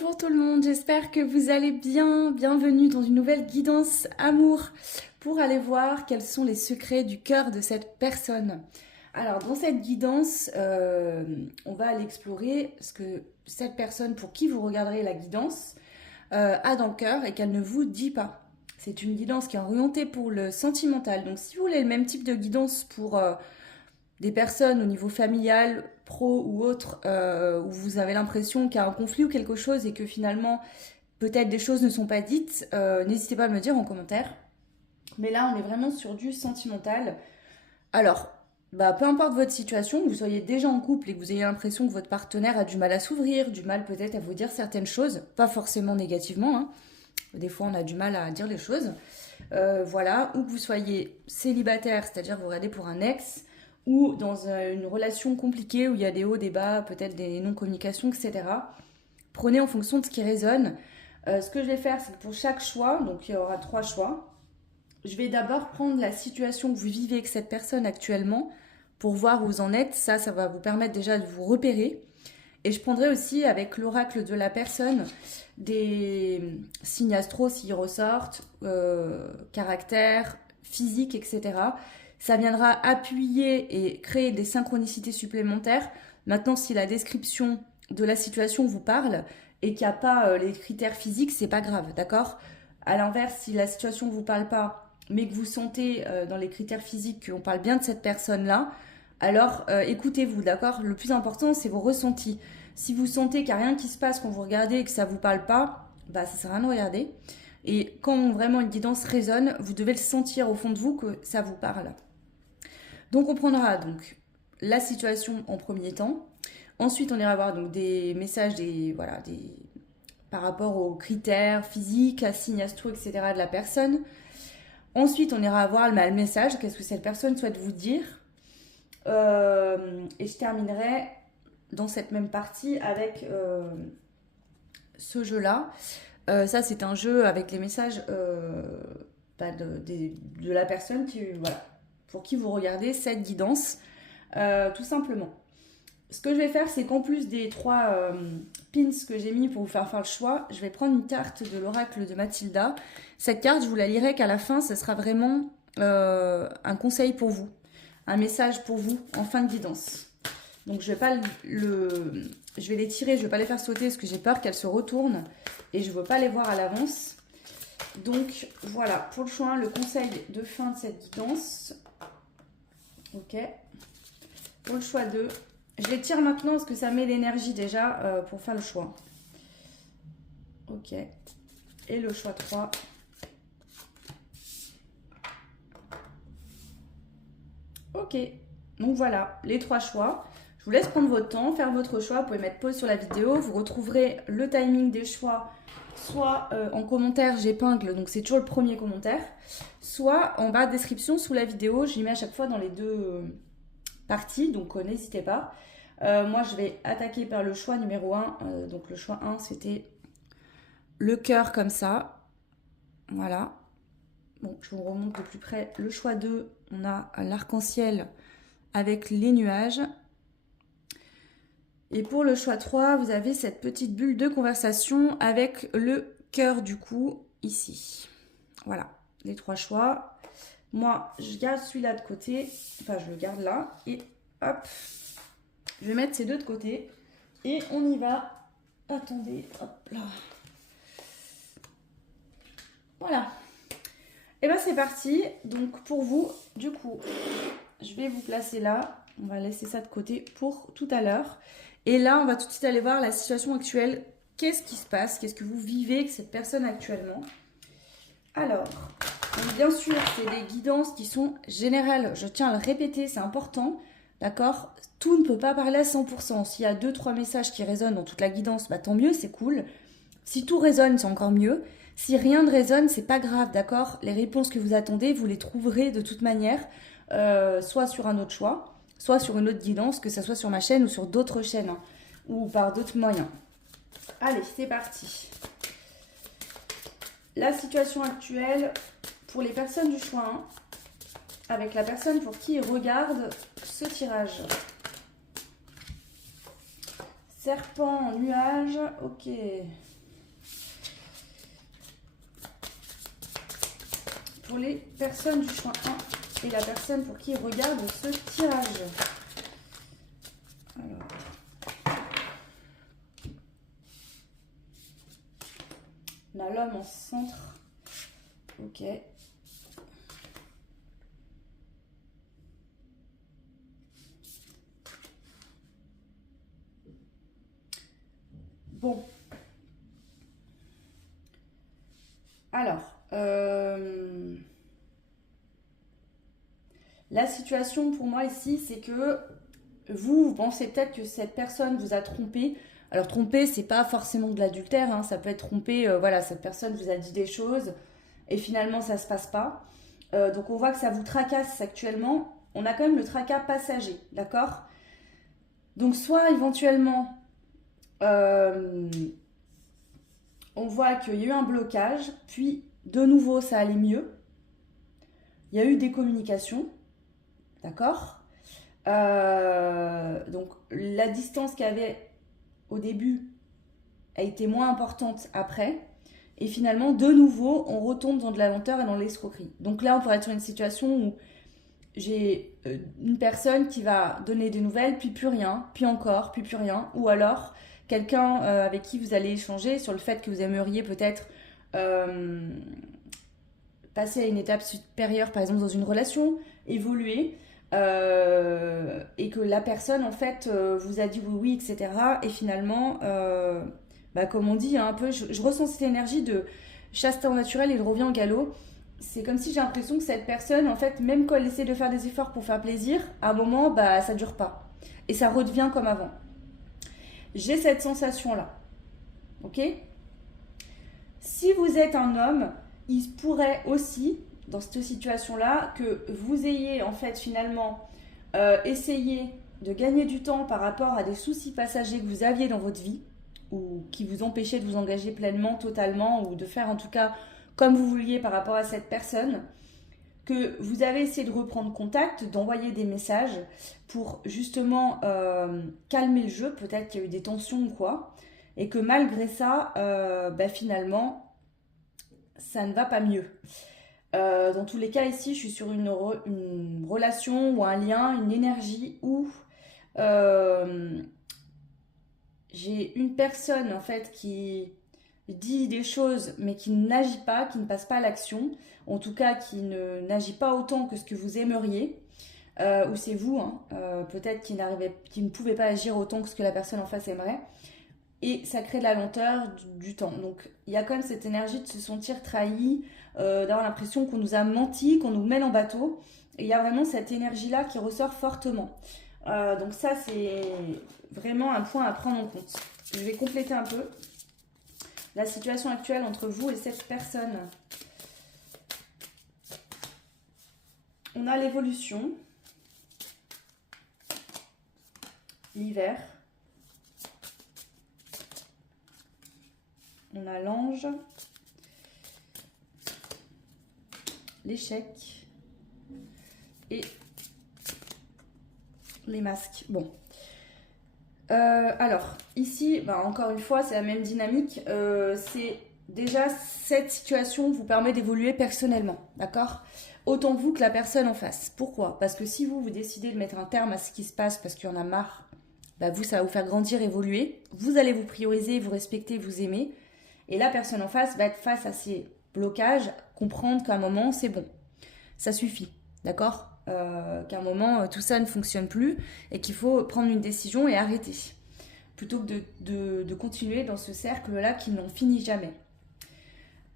Bonjour tout le monde, j'espère que vous allez bien. Bienvenue dans une nouvelle guidance amour pour aller voir quels sont les secrets du cœur de cette personne. Alors dans cette guidance, on va aller explorer ce que cette personne pour qui vous regarderez la guidance a dans le cœur et qu'elle ne vous dit pas. C'est une guidance qui est orientée pour le sentimental. Donc si vous voulez le même type de guidance pour des personnes au niveau familial, pro ou autre, où vous avez l'impression qu'il y a un conflit ou quelque chose et que finalement peut-être des choses ne sont pas dites, n'hésitez pas à me le dire en commentaire. Mais là on est vraiment sur du sentimental. Alors, peu importe votre situation, que vous soyez déjà en couple et que vous ayez l'impression que votre partenaire a du mal à s'ouvrir, du mal peut-être à vous dire certaines choses, pas forcément négativement, hein. Des fois on a du mal à dire les choses. Voilà, ou que vous soyez célibataire, c'est-à-dire que vous regardez pour un ex, ou dans une relation compliquée où il y a des hauts, des bas, peut-être des non-communications, etc. Prenez en fonction de ce qui résonne. Ce que je vais faire, c'est que pour chaque choix, donc il y aura 3 choix, je vais d'abord prendre la situation que vous vivez avec cette personne actuellement pour voir où vous en êtes. Ça va vous permettre déjà de vous repérer. Et je prendrai aussi avec l'oracle de la personne des signes astro s'ils ressortent, caractère, physique, etc. Ça viendra appuyer et créer des synchronicités supplémentaires. Maintenant, si la description de la situation vous parle et qu'il n'y a pas les critères physiques, c'est pas grave, d'accord? À l'inverse, si la situation ne vous parle pas, mais que vous sentez dans les critères physiques qu'on parle bien de cette personne-là, alors écoutez-vous, d'accord? Le plus important, c'est vos ressentis. Si vous sentez qu'il n'y a rien qui se passe quand vous regardez et que ça ne vous parle pas, ça ne sert à rien de regarder. Et quand vraiment une guidance résonne, vous devez le sentir au fond de vous que ça vous parle. Donc on prendra donc la situation en premier temps. Ensuite, on ira voir donc des messages par rapport aux critères physiques, à signes astro, etc. de la personne. Ensuite, on ira voir le message, qu'est-ce que cette personne souhaite vous dire. Et je terminerai dans cette même partie avec ce jeu-là. Ça, c'est un jeu avec les messages de la personne pour qui vous regardez cette guidance, tout simplement. Ce que je vais faire, c'est qu'en plus des 3 pins que j'ai mis pour vous faire le choix, je vais prendre une carte de l'oracle de Mathilda. Cette carte, je vous la lirai qu'à la fin, ce sera vraiment un conseil pour vous, un message pour vous en fin de guidance. Donc je vais les tirer, je ne vais pas les faire sauter parce que j'ai peur qu'elles se retournent et je ne veux pas les voir à l'avance. Donc voilà, pour le choix 1, le conseil de fin de cette guidance. Ok. Pour le choix 2, je les tire maintenant parce que ça met l'énergie déjà pour faire le choix. Ok. Et le choix 3. Ok. Donc voilà, les 3 choix. Je vous laisse prendre votre temps, faire votre choix. Vous pouvez mettre pause sur la vidéo. Vous retrouverez le timing des choix, soit en commentaire, j'épingle, donc c'est toujours le premier commentaire, soit en bas de description sous la vidéo. J'y mets à chaque fois dans les 2 parties, donc n'hésitez pas. Moi, je vais attaquer par le choix numéro 1. Donc le choix 1, c'était le cœur comme ça. Voilà. Bon, je vous remonte de plus près. Le choix 2, on a l'arc-en-ciel avec les nuages. Et pour le choix 3, vous avez cette petite bulle de conversation avec le cœur du coup, ici. Voilà, les 3 choix. Moi, je garde celui-là de côté. Enfin, je le garde là. Et hop, je vais mettre ces 2 de côté. Et on y va. Attendez, hop là. Voilà. Et c'est parti. Donc, pour vous, du coup, je vais vous placer là. On va laisser ça de côté pour tout à l'heure. Et là, on va tout de suite aller voir la situation actuelle. Qu'est-ce qui se passe? Qu'est-ce que vous vivez avec cette personne actuellement? Alors, donc bien sûr, c'est des guidances qui sont générales. Je tiens à le répéter, c'est important. D'accord? Tout ne peut pas parler à 100%. S'il y a 2-3 messages qui résonnent dans toute la guidance, tant mieux, c'est cool. Si tout résonne, c'est encore mieux. Si rien ne résonne, c'est pas grave, d'accord? Les réponses que vous attendez, vous les trouverez de toute manière, soit sur un autre choix, soit sur une autre guidance, que ce soit sur ma chaîne ou sur d'autres chaînes, hein, ou par d'autres moyens. Allez, c'est parti. La situation actuelle pour les personnes du choix 1, avec la personne pour qui ils regardent ce tirage. Serpent en nuage, ok. pour les personnes du choix 1 et la personne pour qui ils regardent ce tirage. Alors. On a l'homme en centre. Ok. Bon. Alors, la situation pour moi ici, c'est que vous pensez peut-être que cette personne vous a trompé. Alors tromper, c'est pas forcément de l'adultère, hein, ça peut être tromper, voilà, cette personne vous a dit des choses et finalement ça se passe pas. Donc on voit que ça vous tracasse actuellement. On a quand même le tracas passager, d'accord? Donc soit éventuellement, on voit qu'il y a eu un blocage, puis de nouveau ça allait mieux. Il y a eu des communications, d'accord? Donc la distance qu'il y avait au début a été moins importante après. Et finalement, de nouveau, on retombe dans de la lenteur et dans l'escroquerie. Donc là, on pourrait être sur une situation où j'ai une personne qui va donner des nouvelles, puis plus rien, puis encore, puis plus rien. Ou alors, quelqu'un avec qui vous allez échanger sur le fait que vous aimeriez peut-être passer à une étape supérieure, par exemple dans une relation, évoluer. Et que la personne en fait vous a dit oui oui etc et finalement comme on dit hein, un peu je ressens cette énergie de chasse au naturel et de revient au galop. C'est comme si j'ai l'impression que cette personne en fait même quand elle essaie de faire des efforts pour faire plaisir à un moment ça dure pas et ça redevient comme avant. J'ai cette sensation là, ok. Si vous êtes un homme, il pourrait aussi dans cette situation-là, que vous ayez en fait finalement essayé de gagner du temps par rapport à des soucis passagers que vous aviez dans votre vie ou qui vous empêchaient de vous engager pleinement, totalement ou de faire en tout cas comme vous vouliez par rapport à cette personne, que vous avez essayé de reprendre contact, d'envoyer des messages pour justement calmer le jeu, peut-être qu'il y a eu des tensions ou quoi, et que malgré ça, finalement, ça ne va pas mieux. Dans tous les cas, ici, je suis sur une relation ou un lien, une énergie où j'ai une personne en fait qui dit des choses mais qui n'agit pas, qui ne passe pas à l'action, en tout cas qui n'agit pas autant que ce que vous aimeriez, ou c'est vous, hein, peut-être qui ne pouvait pas agir autant que ce que la personne en face aimerait. Et ça crée de la lenteur, du temps. Donc il y a quand même cette énergie de se sentir trahi, d'avoir l'impression qu'on nous a menti, qu'on nous mène en bateau. Et il y a vraiment cette énergie-là qui ressort fortement. Donc ça, c'est vraiment un point à prendre en compte. Je vais compléter un peu la situation actuelle entre vous et cette personne. On a l'évolution, l'hiver. On a l'ange, l'échec et les masques. Bon. Alors, ici, encore une fois, c'est la même dynamique. C'est déjà, cette situation vous permet d'évoluer personnellement, d'accord? Autant vous que la personne en face. Pourquoi? Parce que si vous décidez de mettre un terme à ce qui se passe parce qu'il y en a marre, vous, ça va vous faire grandir, évoluer. Vous allez vous prioriser, vous respecter, vous aimer. Et la personne en face va être face à ces blocages, comprendre qu'à un moment, c'est bon. Ça suffit, d'accord? Qu'à un moment, tout ça ne fonctionne plus et qu'il faut prendre une décision et arrêter. Plutôt que de continuer dans ce cercle-là qui n'en finit jamais.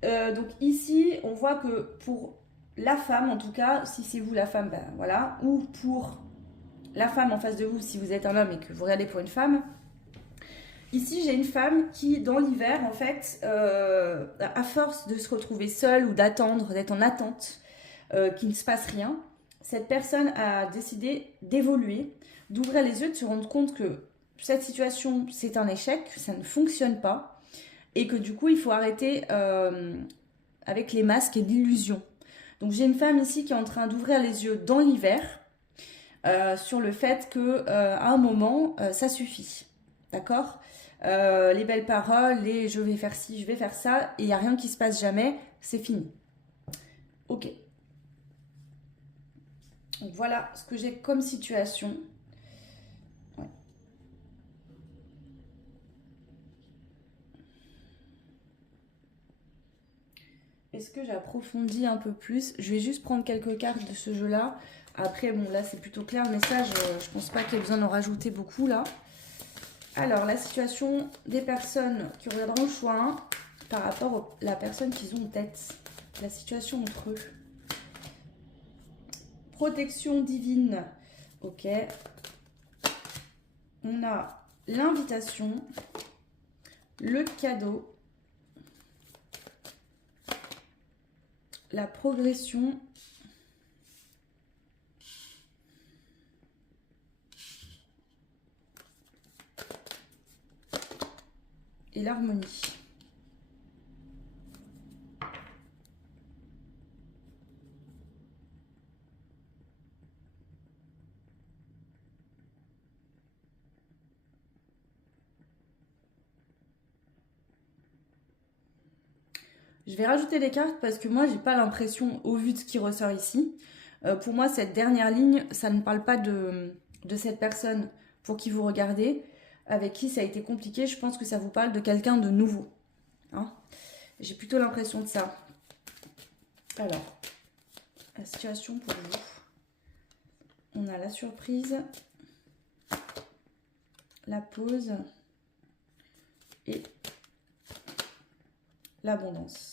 Donc ici, on voit que pour la femme, en tout cas, si c'est vous la femme, voilà, ou pour la femme en face de vous, si vous êtes un homme et que vous regardez pour une femme, ici, j'ai une femme qui, dans l'hiver, en fait, à force de se retrouver seule ou d'attendre, d'être en attente, qu'il ne se passe rien, cette personne a décidé d'évoluer, d'ouvrir les yeux, de se rendre compte que cette situation, c'est un échec, que ça ne fonctionne pas, et que du coup, il faut arrêter avec les masques et l'illusion. Donc, j'ai une femme ici qui est en train d'ouvrir les yeux dans l'hiver, sur le fait qu'à un moment, ça suffit. D'accord? Les belles paroles, les je vais faire ci, je vais faire ça, et il n'y a rien qui se passe jamais, c'est fini. Ok. Donc voilà ce que j'ai comme situation. Ouais. Est-ce que j'approfondis un peu plus? Je vais juste prendre quelques cartes de ce jeu-là. Après, bon, là, c'est plutôt clair le message. Je pense pas qu'il y ait besoin d'en rajouter beaucoup, là. Alors, la situation des personnes qui regarderont le choix 1 par rapport à la personne qu'ils ont en tête. La situation entre eux. Protection divine. Ok. On a l'invitation, le cadeau, la progression et l'harmonie. Je vais rajouter les cartes parce que moi, j'ai pas l'impression, au vu de ce qui ressort ici, pour moi, cette dernière ligne, ça ne parle pas de cette personne pour qui vous regardez, avec qui ça a été compliqué. Je pense que ça vous parle de quelqu'un de nouveau. Hein, j'ai plutôt l'impression de ça. Alors, la situation pour vous. On a la surprise, la pause et l'abondance.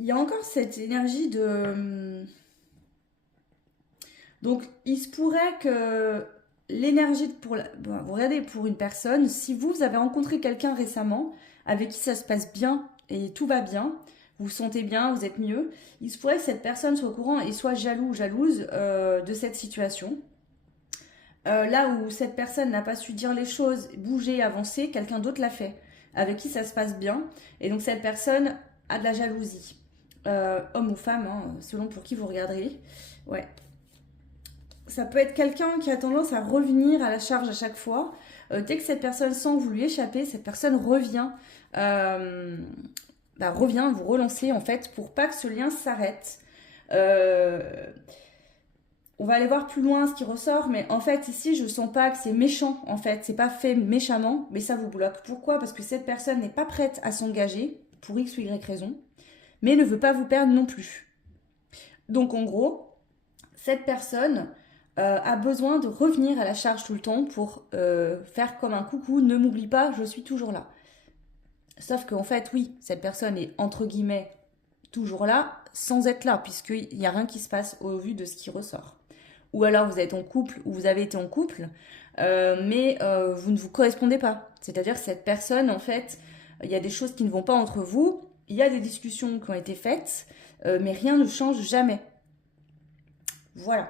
Il y a encore cette énergie de... Donc, il se pourrait que l'énergie pour... Vous regardez, pour une personne, si vous avez rencontré quelqu'un récemment avec qui ça se passe bien et tout va bien, vous vous sentez bien, vous êtes mieux, il se pourrait que cette personne soit au courant et soit jaloux ou jalouse de cette situation. Là où cette personne n'a pas su dire les choses, bouger, avancer, quelqu'un d'autre l'a fait, avec qui ça se passe bien. Et donc cette personne a de la jalousie. Homme ou femme, hein, selon pour qui vous regarderez. Ouais. Ça peut être quelqu'un qui a tendance à revenir à la charge à chaque fois. Dès que cette personne sent que vous lui échappez, cette personne revient. Revient vous relancer en fait pour pas que ce lien s'arrête. On va aller voir plus loin ce qui ressort, mais en fait ici je sens pas que c'est méchant en fait, c'est pas fait méchamment, mais ça vous bloque. Pourquoi? Parce que cette personne n'est pas prête à s'engager pour X ou Y raison, mais ne veut pas vous perdre non plus. Donc en gros, cette personne a besoin de revenir à la charge tout le temps pour faire comme un coucou, ne m'oublie pas, je suis toujours là. Sauf qu'en fait, oui, cette personne est entre guillemets toujours là, sans être là, puisqu'il n'y a rien qui se passe au vu de ce qui ressort. Ou alors vous êtes en couple, ou vous avez été en couple, mais vous ne vous correspondez pas. C'est-à-dire que cette personne, en fait, il y a des choses qui ne vont pas entre vous, il y a des discussions qui ont été faites, mais rien ne change jamais. Voilà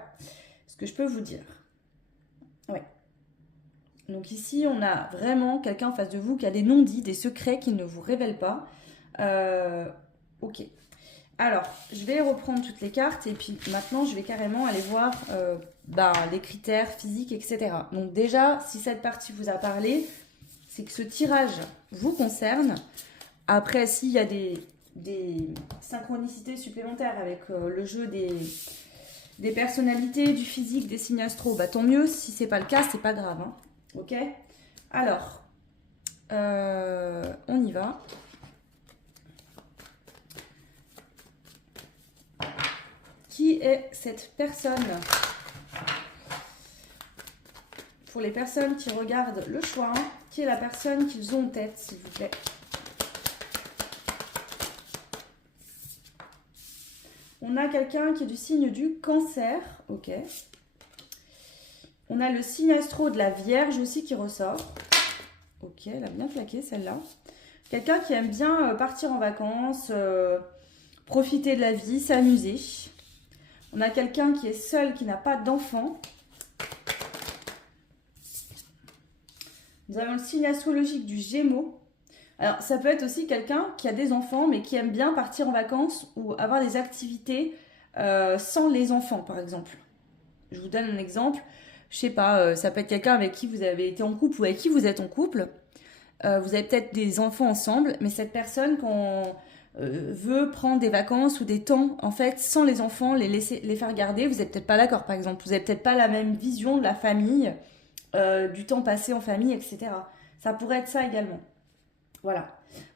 ce que je peux vous dire. Ouais. Donc ici, on a vraiment quelqu'un en face de vous qui a des non-dits, des secrets qu'il ne vous révèle pas. Ok. Alors, je vais reprendre toutes les cartes et puis maintenant, je vais carrément aller voir les critères physiques, etc. Donc déjà, si cette partie vous a parlé, c'est que ce tirage vous concerne. Après, s'il y a des synchronicités supplémentaires avec le jeu des personnalités, du physique, des signes astro, tant mieux. Si c'est pas le cas, c'est pas grave. Hein. Ok? Alors, on y va. Qui est cette personne? Pour les personnes qui regardent le choix, qui est la personne qu'ils ont en tête, s'il vous plaît? On a quelqu'un qui est du signe du Cancer, ok. On a le signe astro de la Vierge aussi qui ressort. Ok, elle a bien claqué celle-là. Quelqu'un qui aime bien partir en vacances, profiter de la vie, s'amuser. On a quelqu'un qui est seul, qui n'a pas d'enfant. Nous avons le signe astrologique du Gémeaux. Alors, ça peut être aussi quelqu'un qui a des enfants, mais qui aime bien partir en vacances ou avoir des activités sans les enfants, par exemple. Je vous donne un exemple. Je sais pas, ça peut être quelqu'un avec qui vous avez été en couple ou avec qui vous êtes en couple. Vous avez peut-être des enfants ensemble, mais cette personne, quand veut prendre des vacances ou des temps, en fait, sans les enfants, les faire garder, vous n'êtes peut-être pas d'accord, par exemple. Vous n'avez peut-être pas la même vision de la famille, du temps passé en famille, etc. Ça pourrait être ça également. Voilà.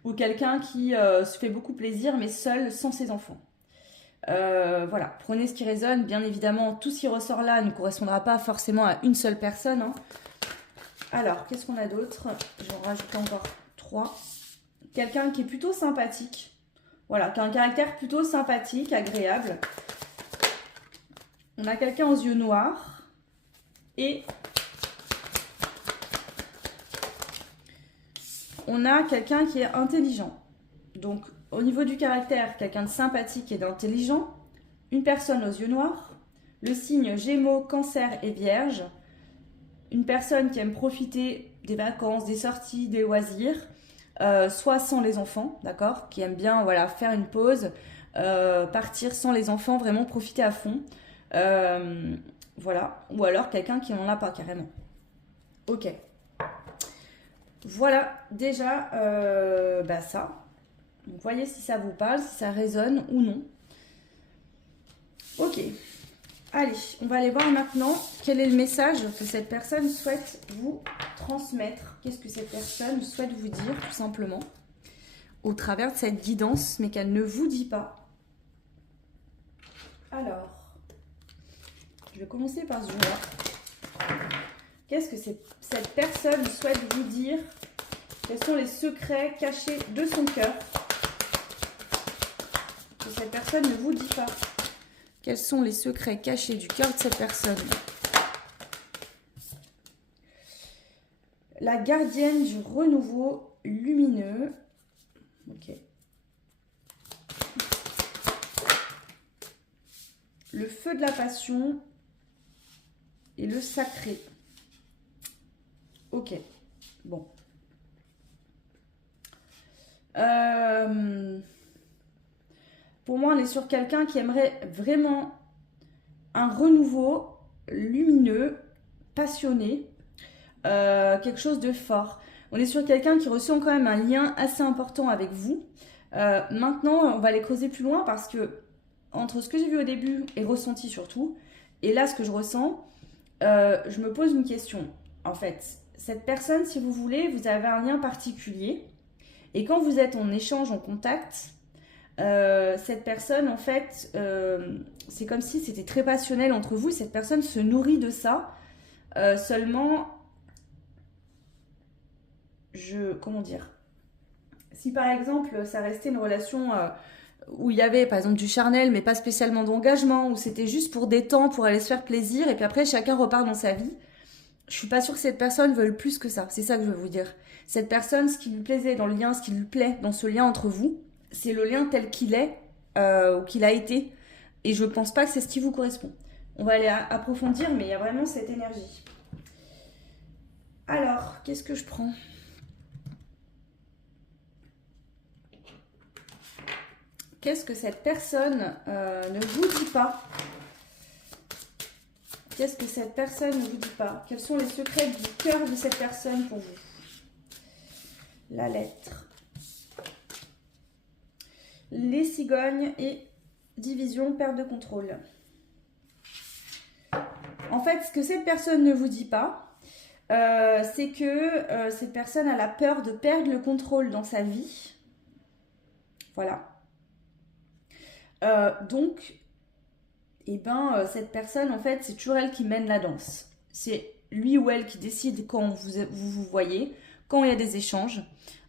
Ou quelqu'un qui se fait beaucoup plaisir, mais seul, sans ses enfants. Voilà, prenez ce qui résonne. Bien évidemment, tout ce qui ressort là ne correspondra pas forcément à une seule personne, hein. Alors, qu'est-ce qu'on a d'autre? J'en rajoute encore 3. Quelqu'un qui est plutôt sympathique. Voilà, qui a un caractère plutôt sympathique, agréable. On a quelqu'un aux yeux noirs. Et on a quelqu'un qui est intelligent. Donc, au niveau du caractère, quelqu'un de sympathique et d'intelligent. Une personne aux yeux noirs. Le signe Gémeaux, Cancer et Vierge. Une personne qui aime profiter des vacances, des sorties, des loisirs, soit sans les enfants, d'accord, qui aime bien voilà, faire une pause, partir sans les enfants, vraiment profiter à fond. Voilà, ou alors quelqu'un qui n'en a pas carrément. Ok. Voilà déjà ça. Donc, voyez si ça vous parle, si ça résonne ou non. Ok. Allez, on va aller voir maintenant quel est le message que cette personne souhaite vous transmettre. Qu'est-ce que cette personne souhaite vous dire, tout simplement, au travers de cette guidance, mais qu'elle ne vous dit pas. Alors, je vais commencer par ce jeu-là. Qu'est-ce que cette personne souhaite vous dire? Quels sont les secrets cachés de son cœur que cette personne ne vous dit pas? Quels sont les secrets cachés du cœur de cette personne? La gardienne du renouveau lumineux. Ok. Le feu de la passion et le sacré. Ok. Bon. Pour moi, on est sur quelqu'un qui aimerait vraiment un renouveau lumineux, passionné, quelque chose de fort. On est sur quelqu'un qui ressent quand même un lien assez important avec vous. Maintenant, on va aller creuser plus loin parce que entre ce que j'ai vu au début et ressenti surtout, et là ce que je ressens, je me pose une question. En fait, cette personne, si vous voulez, vous avez un lien particulier. Et quand vous êtes en échange, en contact, cette personne, en fait, c'est comme si c'était très passionnel entre vous. Cette personne se nourrit de ça. Seulement, comment dire? Si par exemple, ça restait une relation où il y avait par exemple du charnel, mais pas spécialement d'engagement, où c'était juste pour des temps, pour aller se faire plaisir, et puis après chacun repart dans sa vie, je suis pas sûre que cette personne veuille plus que ça. C'est ça que je veux vous dire. Cette personne, ce qui lui plaisait dans le lien, ce qui lui plaît dans ce lien entre vous, c'est le lien tel qu'il est ou qu'il a été. Et je pense pas que c'est ce qui vous correspond. On va aller approfondir, mais il y a vraiment cette énergie. Alors, qu'est-ce que je prends? Qu'est-ce que cette personne ne vous dit pas? Qu'est-ce que cette personne ne vous dit pas? Quels sont les secrets du cœur de cette personne pour vous? La lettre. Les cigognes et division, perte de contrôle. En fait, ce que cette personne ne vous dit pas, c'est que cette personne a la peur de perdre le contrôle dans sa vie. Voilà. Donc, cette personne, en fait, c'est toujours elle qui mène la danse. C'est lui ou elle qui décide quand vous voyez, quand il y a des échanges,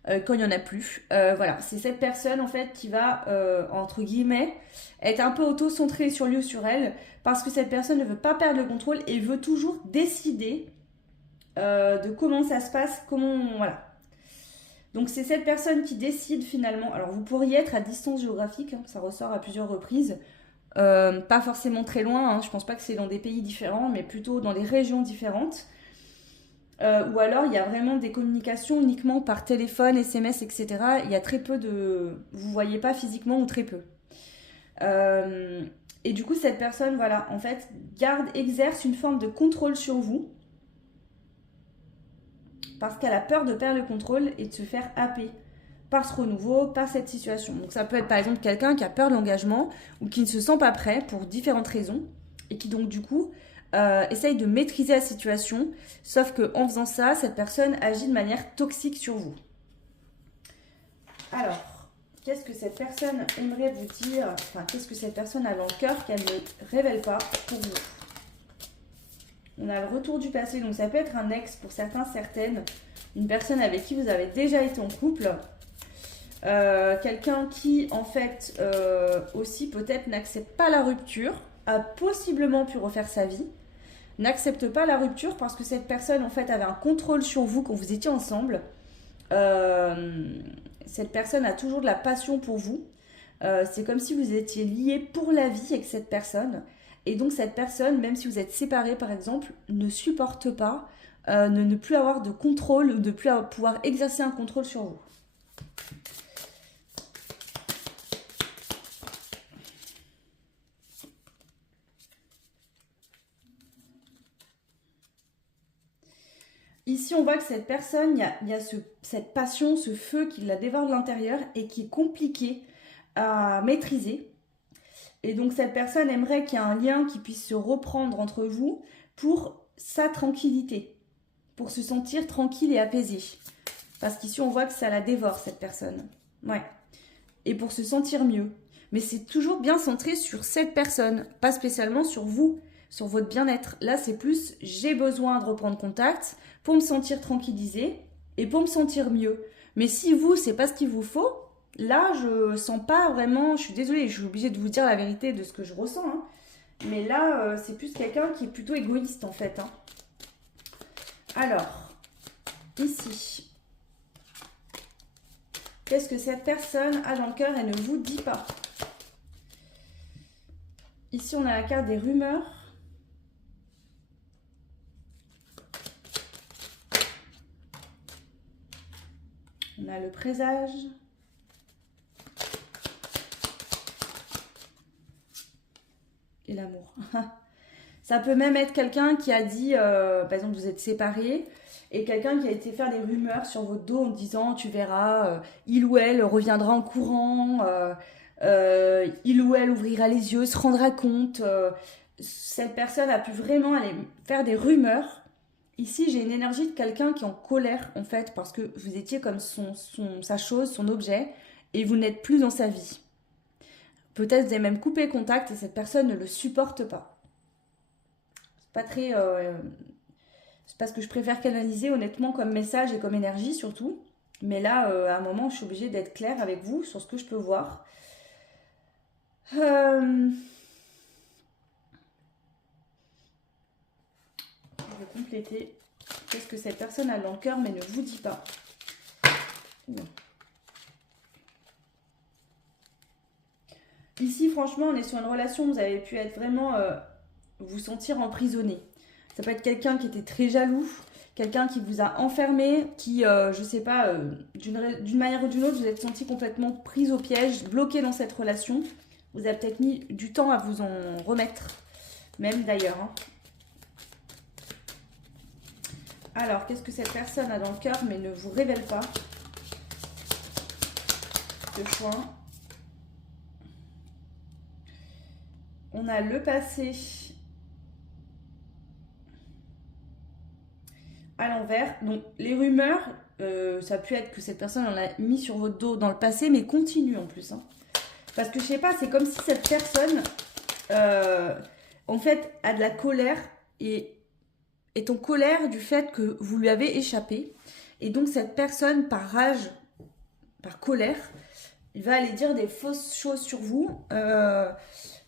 quand il n'y en a plus. Voilà, c'est cette personne, en fait, qui va, entre guillemets, être un peu auto-centrée sur lui ou sur elle, parce que cette personne ne veut pas perdre le contrôle et veut toujours décider de comment ça se passe, voilà. Donc c'est cette personne qui décide finalement. Alors vous pourriez être à distance géographique, hein, ça ressort à plusieurs reprises. Pas forcément très loin, hein, je pense pas que c'est dans des pays différents, mais plutôt dans des régions différentes. Ou alors il y a vraiment des communications uniquement par téléphone, SMS, etc. Il y a très peu de... Vous voyez pas physiquement ou très peu. Et du coup, cette personne, voilà, en fait, exerce une forme de contrôle sur vous parce qu'elle a peur de perdre le contrôle et de se faire happer par ce renouveau, par cette situation. Donc ça peut être par exemple quelqu'un qui a peur de l'engagement ou qui ne se sent pas prêt pour différentes raisons et qui donc du coup essaye de maîtriser la situation, sauf qu'en faisant ça, cette personne agit de manière toxique sur vous. Alors, qu'est-ce que cette personne aimerait vous dire, enfin qu'est-ce que cette personne a dans le cœur qu'elle ne révèle pas pour vous? On a le retour du passé, donc ça peut être un ex pour certains, certaines, une personne avec qui vous avez déjà été en couple, quelqu'un qui en fait aussi peut-être n'accepte pas la rupture, a possiblement pu refaire sa vie, n'accepte pas la rupture parce que cette personne en fait avait un contrôle sur vous quand vous étiez ensemble. Cette personne a toujours de la passion pour vous. C'est comme si vous étiez liés pour la vie avec cette personne. Et donc cette personne, même si vous êtes séparés par exemple, ne supporte pas ne plus avoir de contrôle ou de plus pouvoir exercer un contrôle sur vous. Ici, on voit que cette personne, il y a cette passion, ce feu qui la dévore de l'intérieur et qui est compliqué à maîtriser. Et donc, cette personne aimerait qu'il y ait un lien qui puisse se reprendre entre vous pour sa tranquillité, pour se sentir tranquille et apaisé. Parce qu'ici, on voit que ça la dévore, cette personne. Ouais. Et pour se sentir mieux. Mais c'est toujours bien centré sur cette personne, pas spécialement sur vous, sur votre bien-être. Là, c'est plus, j'ai besoin de reprendre contact pour me sentir tranquillisée et pour me sentir mieux. Mais si vous, c'est pas ce qu'il vous faut, là, je sens pas vraiment, je suis désolée, je suis obligée de vous dire la vérité de ce que je ressens. Hein. Mais là, c'est plus quelqu'un qui est plutôt égoïste en fait. Hein. Alors, ici, qu'est-ce que cette personne a dans le cœur et ne vous dit pas? Ici, on a la carte des rumeurs. On a le présage. Et l'amour. Ça peut même être quelqu'un qui a dit, par exemple, vous êtes séparés, et quelqu'un qui a été faire des rumeurs sur votre dos en disant, tu verras, il ou elle reviendra en courant, il ou elle ouvrira les yeux, se rendra compte. Cette personne a pu vraiment aller faire des rumeurs. Ici, j'ai une énergie de quelqu'un qui est en colère, en fait, parce que vous étiez comme sa chose, son objet, et vous n'êtes plus dans sa vie. Peut-être vous avez même coupé contact et cette personne ne le supporte pas. C'est pas très... c'est pas ce que je préfère canaliser, honnêtement, comme message et comme énergie, surtout. Mais là, à un moment, je suis obligée d'être claire avec vous sur ce que je peux voir. Je vais compléter. Qu'est-ce que cette personne a dans le cœur mais ne vous dit pas? Non. Ici, franchement, on est sur une relation où vous avez pu être vraiment... vous sentir emprisonné. Ça peut être quelqu'un qui était très jaloux, quelqu'un qui vous a enfermé, qui, je sais pas, d'une manière ou d'une autre, vous êtes senti complètement prise au piège, bloqué dans cette relation. Vous avez peut-être mis du temps à vous en remettre, même d'ailleurs. Hein. Alors, qu'est-ce que cette personne a dans le cœur mais ne vous révèle pas? Le choix. On a le passé à l'envers. Donc, les rumeurs, ça peut être que cette personne en a mis sur votre dos dans le passé, mais continue en plus. Hein. Parce que je sais pas, c'est comme si cette personne, en fait, a de la colère et est en colère du fait que vous lui avez échappé. Et donc, cette personne, par rage, par colère, il va aller dire des fausses choses sur vous.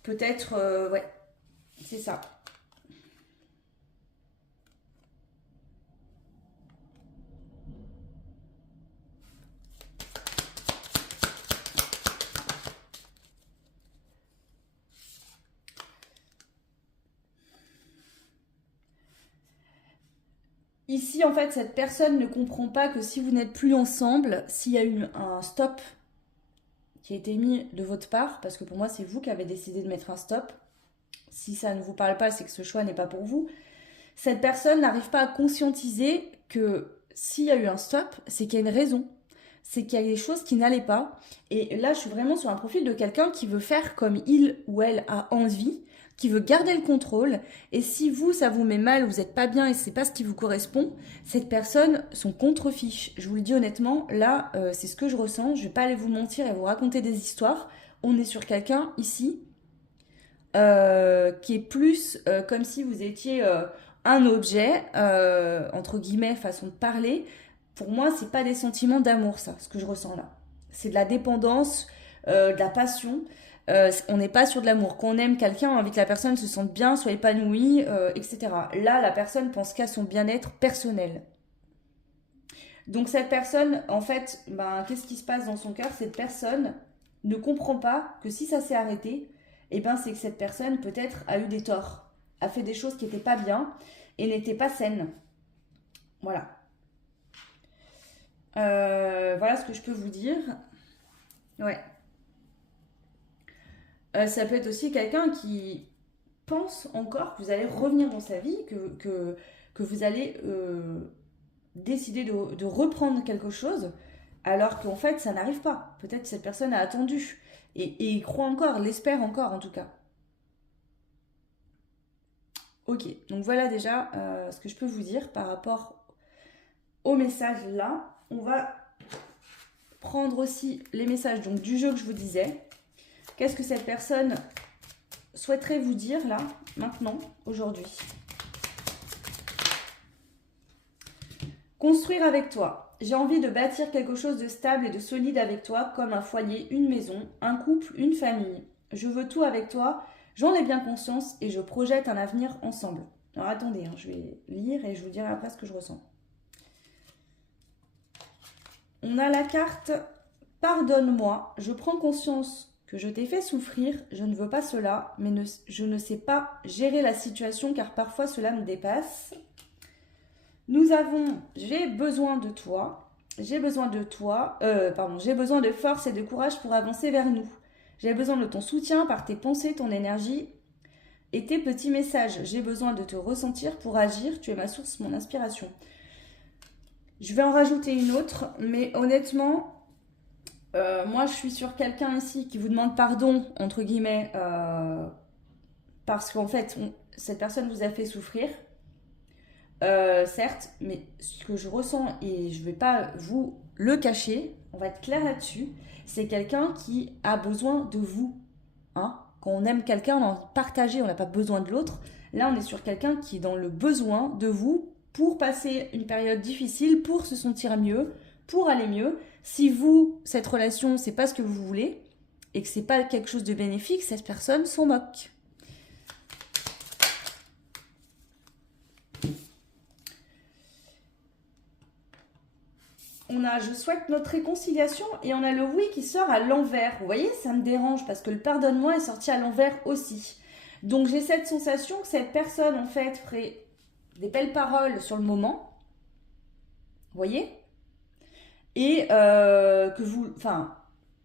Peut-être, ouais, c'est ça. Ici, en fait, cette personne ne comprend pas que si vous n'êtes plus ensemble, s'il y a eu un stop qui a été mis de votre part, parce que pour moi, c'est vous qui avez décidé de mettre un stop, si ça ne vous parle pas, c'est que ce choix n'est pas pour vous. Cette personne n'arrive pas à conscientiser que s'il y a eu un stop, c'est qu'il y a une raison. C'est qu'il y a des choses qui n'allaient pas. Et là, je suis vraiment sur un profil de quelqu'un qui veut faire comme il ou elle a envie, qui veut garder le contrôle. Et si vous, ça vous met mal, vous n'êtes pas bien et c'est pas ce qui vous correspond, cette personne, son contrefiche. Je vous le dis honnêtement, là, c'est ce que je ressens. Je vais pas aller vous mentir et vous raconter des histoires. On est sur quelqu'un ici qui est plus comme si vous étiez un objet, entre guillemets, façon de parler. Pour moi, c'est pas des sentiments d'amour, ça, ce que je ressens là. C'est de la dépendance, de la passion. On n'est pas sur de l'amour. Quand on aime quelqu'un, on a envie que la personne se sente bien, soit épanouie, etc. Là, la personne pense qu'à son bien-être personnel. Donc cette personne, en fait, ben, qu'est-ce qui se passe dans son cœur? Cette personne ne comprend pas que si ça s'est arrêté, eh ben, c'est que cette personne peut-être a eu des torts, a fait des choses qui n'étaient pas bien et n'étaient pas saines. Voilà. Voilà ce que je peux vous dire. Ouais. Ça peut être aussi quelqu'un qui pense encore que vous allez revenir dans sa vie, que vous allez décider de reprendre quelque chose, alors qu'en fait, ça n'arrive pas. Peut-être que cette personne a attendu et il croit encore, l'espère encore en tout cas. Ok, donc voilà déjà ce que je peux vous dire par rapport au message là. On va prendre aussi les messages donc, du jeu que je vous disais. Qu'est-ce que cette personne souhaiterait vous dire là, maintenant, aujourd'hui? Construire avec toi. J'ai envie de bâtir quelque chose de stable et de solide avec toi, comme un foyer, une maison, un couple, une famille. Je veux tout avec toi, j'en ai bien conscience et je projette un avenir ensemble. Alors attendez, je vais lire et je vous dirai après ce que je ressens. On a la carte « Pardonne-moi, je prends conscience que je t'ai fait souffrir, je ne veux pas cela, mais je ne sais pas gérer la situation car parfois cela me dépasse. » Nous avons « J'ai besoin de toi, j'ai besoin de force et de courage pour avancer vers nous. J'ai besoin de ton soutien par tes pensées, ton énergie et tes petits messages. J'ai besoin de te ressentir pour agir, tu es ma source, mon inspiration. » Je vais en rajouter une autre, mais honnêtement, moi je suis sur quelqu'un ici qui vous demande pardon, entre guillemets, parce qu'en fait, cette personne vous a fait souffrir. Certes, mais ce que je ressens, et je ne vais pas vous le cacher, on va être clair là-dessus, c'est quelqu'un qui a besoin de vous. Hein, quand on aime quelqu'un, on a envie de partager, on n'a pas besoin de l'autre. Là, on est sur quelqu'un qui est dans le besoin de vous pour passer une période difficile, pour se sentir mieux, pour aller mieux. Si vous, cette relation, c'est pas ce que vous voulez, et que c'est pas quelque chose de bénéfique, cette personne s'en moque. On a « Je souhaite notre réconciliation » et on a le « Oui » qui sort à l'envers. Vous voyez, ça me dérange parce que le « Pardonne-moi » est sorti à l'envers aussi. Donc j'ai cette sensation que cette personne, en fait, ferait des belles paroles sur le moment. Vous voyez? Et que vous... Enfin,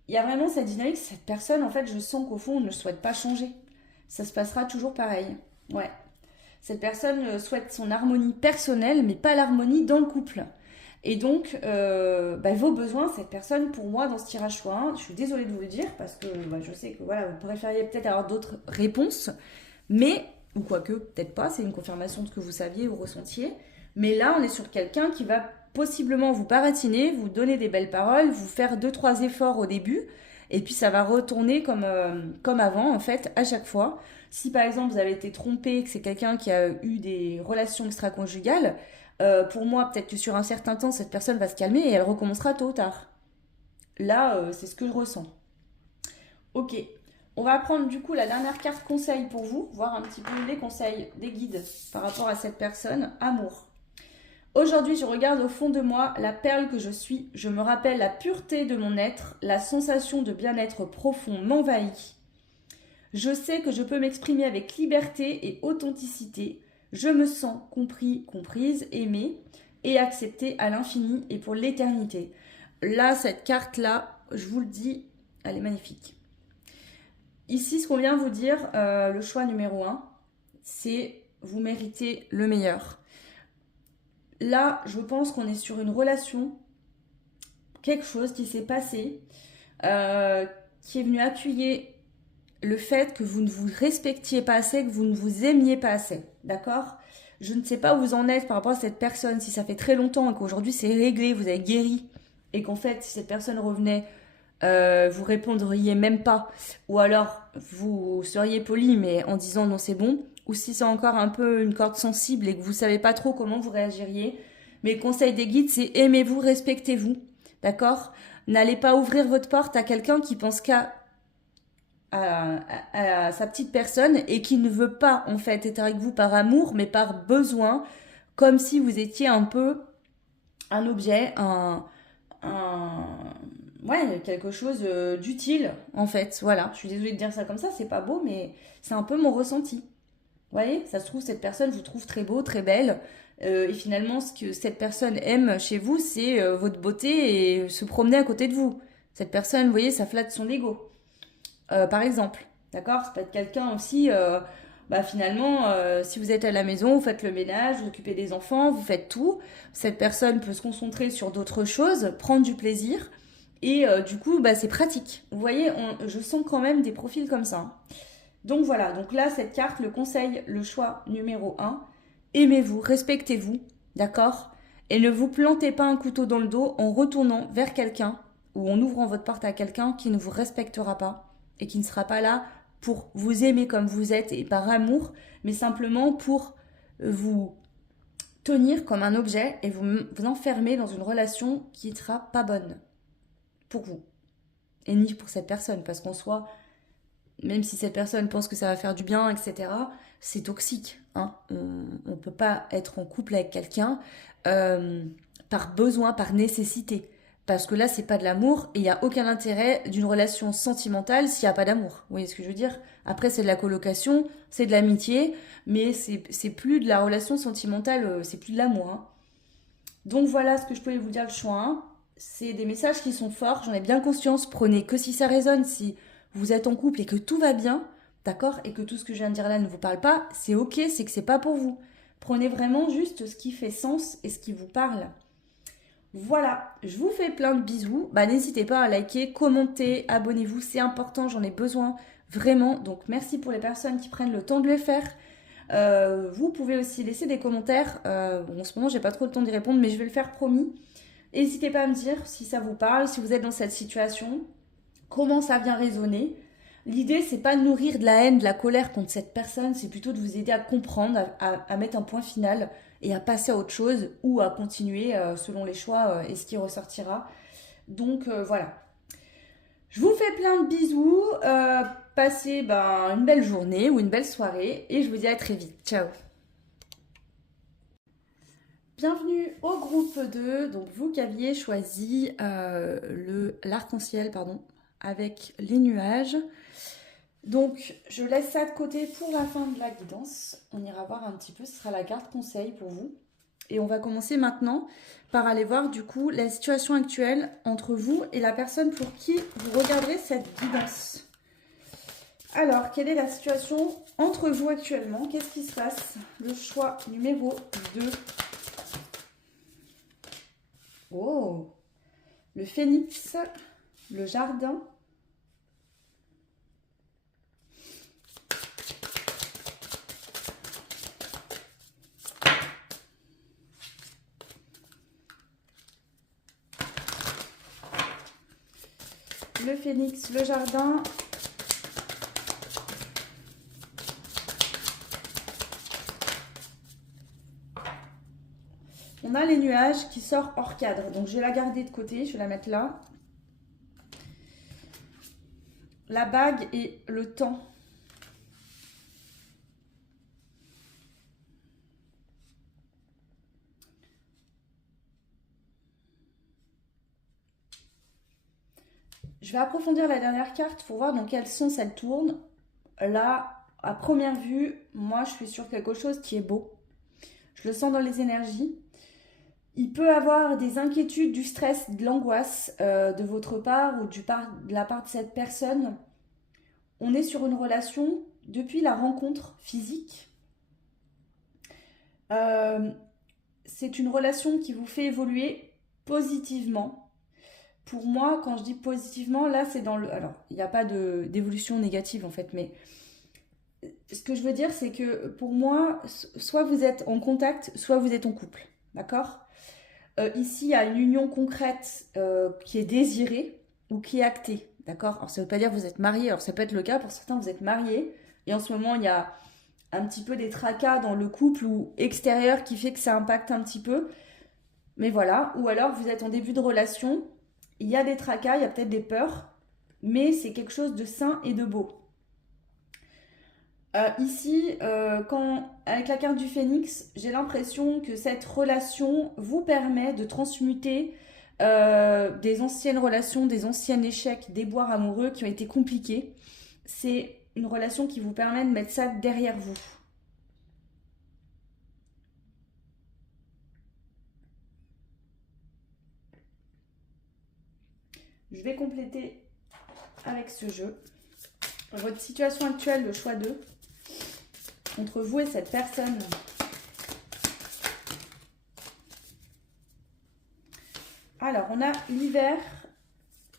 il y a vraiment cette dynamique. Cette personne, en fait, je sens qu'au fond, on ne souhaite pas changer. Ça se passera toujours pareil. Ouais. Cette personne souhaite son harmonie personnelle, mais pas l'harmonie dans le couple. Et donc, vos besoins, cette personne, pour moi, dans ce tirage soit 1, je suis désolée de vous le dire, parce que je sais que voilà, vous préfériez peut-être avoir d'autres réponses, mais, ou quoique, peut-être pas, c'est une confirmation de ce que vous saviez ou ressentiez, mais là, on est sur quelqu'un qui va possiblement vous baratiner, vous donner des belles paroles, vous faire 2-3 efforts au début, et puis ça va retourner comme avant, en fait, à chaque fois. Si par exemple, vous avez été trompé, que c'est quelqu'un qui a eu des relations extra-conjugales, pour moi, peut-être que sur un certain temps, cette personne va se calmer et elle recommencera tôt ou tard. Là, c'est ce que je ressens. Ok, on va prendre du coup la dernière carte conseil pour vous, voir un petit peu les conseils des guides par rapport à cette personne. Amour. Aujourd'hui, je regarde au fond de moi la perle que je suis. Je me rappelle la pureté de mon être. La sensation de bien-être profond m'envahit. Je sais que je peux m'exprimer avec liberté et authenticité. Je me sens compris, comprise, aimée et acceptée à l'infini et pour l'éternité. Là, cette carte-là, je vous le dis, elle est magnifique. Ici, ce qu'on vient vous dire, le choix numéro un, c'est vous méritez le meilleur. Là, je pense qu'on est sur une relation, quelque chose qui s'est passé, qui est venu appuyer le fait que vous ne vous respectiez pas assez, que vous ne vous aimiez pas assez. D'accord? Je ne sais pas où vous en êtes par rapport à cette personne, si ça fait très longtemps et qu'aujourd'hui c'est réglé, vous avez guéri, et qu'en fait, si cette personne revenait, vous répondriez même pas, ou alors vous seriez poli, mais en disant non, c'est bon, ou si c'est encore un peu une corde sensible et que vous savez pas trop comment vous réagiriez. Mes conseils des guides, c'est aimez-vous, respectez-vous, d'accord? N'allez pas ouvrir votre porte à quelqu'un qui pense qu'à à sa petite personne et qui ne veut pas en fait être avec vous par amour, mais par besoin, comme si vous étiez un peu un objet, un ouais, quelque chose d'utile en fait. Voilà, je suis désolée de dire ça comme ça, c'est pas beau, mais c'est un peu mon ressenti. Vous voyez, ça se trouve, cette personne vous trouve très beau, très belle. Et finalement, ce que cette personne aime chez vous, c'est votre beauté et se promener à côté de vous. Cette personne, vous voyez, ça flatte son ego, par exemple. D'accord? Ça peut être quelqu'un aussi, bah, finalement, si vous êtes à la maison, vous faites le ménage, vous occupez des enfants, vous faites tout. Cette personne peut se concentrer sur d'autres choses, prendre du plaisir. Et du coup, bah, c'est pratique. Vous voyez, je sens quand même des profils comme ça. Donc voilà, donc là, cette carte, le conseil, le choix numéro un, aimez-vous, respectez-vous, d'accord? Et ne vous plantez pas un couteau dans le dos en retournant vers quelqu'un ou en ouvrant votre porte à quelqu'un qui ne vous respectera pas et qui ne sera pas là pour vous aimer comme vous êtes et par amour, mais simplement pour vous tenir comme un objet et vous enfermer dans une relation qui ne sera pas bonne pour vous et ni pour cette personne, parce qu'en soi, même si cette personne pense que ça va faire du bien, etc., c'est toxique. Hein. On ne peut pas être en couple avec quelqu'un euh, par besoin, par nécessité. Parce que là, c'est pas de l'amour et il n'y a aucun intérêt d'une relation sentimentale s'il n'y a pas d'amour. Vous voyez ce que je veux dire? Après, c'est de la colocation, c'est de l'amitié, mais c'est plus de la relation sentimentale, c'est plus de l'amour. Hein. Donc voilà ce que je pouvais vous dire le choix 1. C'est des messages qui sont forts, j'en ai bien conscience. Prenez que si ça résonne, si vous êtes en couple et que tout va bien, d'accord, et que tout ce que je viens de dire là ne vous parle pas, c'est ok, c'est que c'est pas pour vous. Prenez vraiment juste ce qui fait sens et ce qui vous parle. Voilà, je vous fais plein de bisous. Bah, n'hésitez pas à liker, commenter, abonnez-vous, c'est important, j'en ai besoin vraiment. Donc merci pour les personnes qui prennent le temps de le faire. Vous pouvez aussi laisser des commentaires. Bon, en ce moment, j'ai pas trop le temps d'y répondre, mais je vais le faire promis. N'hésitez pas à me dire si ça vous parle, si vous êtes dans cette situation, comment ça vient résonner. L'idée, c'est pas de nourrir de la haine, de la colère contre cette personne, c'est plutôt de vous aider à comprendre, à mettre un point final et à passer à autre chose ou à continuer selon les choix et ce qui ressortira. Donc voilà. Je vous fais plein de bisous. Passez une belle journée ou une belle soirée et je vous dis à très vite. Ciao. Bienvenue au groupe 2. Donc vous qui aviez choisi l'arc-en-ciel, pardon, avec les nuages. Donc je laisse ça de côté pour la fin de la guidance. On ira voir un petit peu, ce sera la carte conseil pour vous. Et on va commencer maintenant par aller voir du coup la situation actuelle entre vous et la personne pour qui vous regarderez cette guidance. Alors, quelle est la situation entre vous actuellement? Qu'est-ce qui se passe? Le choix numéro 2. Oh, le phénix, le jardin. Le phénix, le jardin. On a les nuages qui sortent hors cadre. Donc, je vais la garder de côté. Je vais la mettre là. La bague et le temps. Je vais approfondir la dernière carte pour voir dans quel sens elle tourne. Là, à première vue, moi, je suis sur quelque chose qui est beau. Je le sens dans les énergies. Il peut avoir des inquiétudes, du stress, de l'angoisse de votre part ou de la part de cette personne. on est sur une relation depuis la rencontre physique. C'est une relation qui vous fait évoluer positivement. Pour moi, quand je dis positivement, là, c'est dans le... Alors, il n'y a pas d'évolution négative, en fait, mais ce que je veux dire, c'est que pour moi, soit vous êtes en contact, soit vous êtes en couple, d'accord? Ici, il y a une union concrète qui est désirée ou qui est actée, d'accord? Alors, ça ne veut pas dire que vous êtes mariés, alors ça peut être le cas, pour certains, vous êtes mariés, et en ce moment, il y a un petit peu des tracas dans le couple ou extérieur qui fait que ça impacte un petit peu, mais voilà, ou alors vous êtes en début de relation, il y a des tracas, il y a peut-être des peurs, mais c'est quelque chose de sain et de beau. Ici, avec la carte du phénix, j'ai l'impression que cette relation vous permet de transmuter des anciennes relations, des anciens échecs, déboires amoureux qui ont été compliqués. C'est une relation qui vous permet de mettre ça derrière vous. Je vais compléter avec ce jeu. Votre situation actuelle, le choix 2, entre vous et cette personne. Alors, on a l'hiver,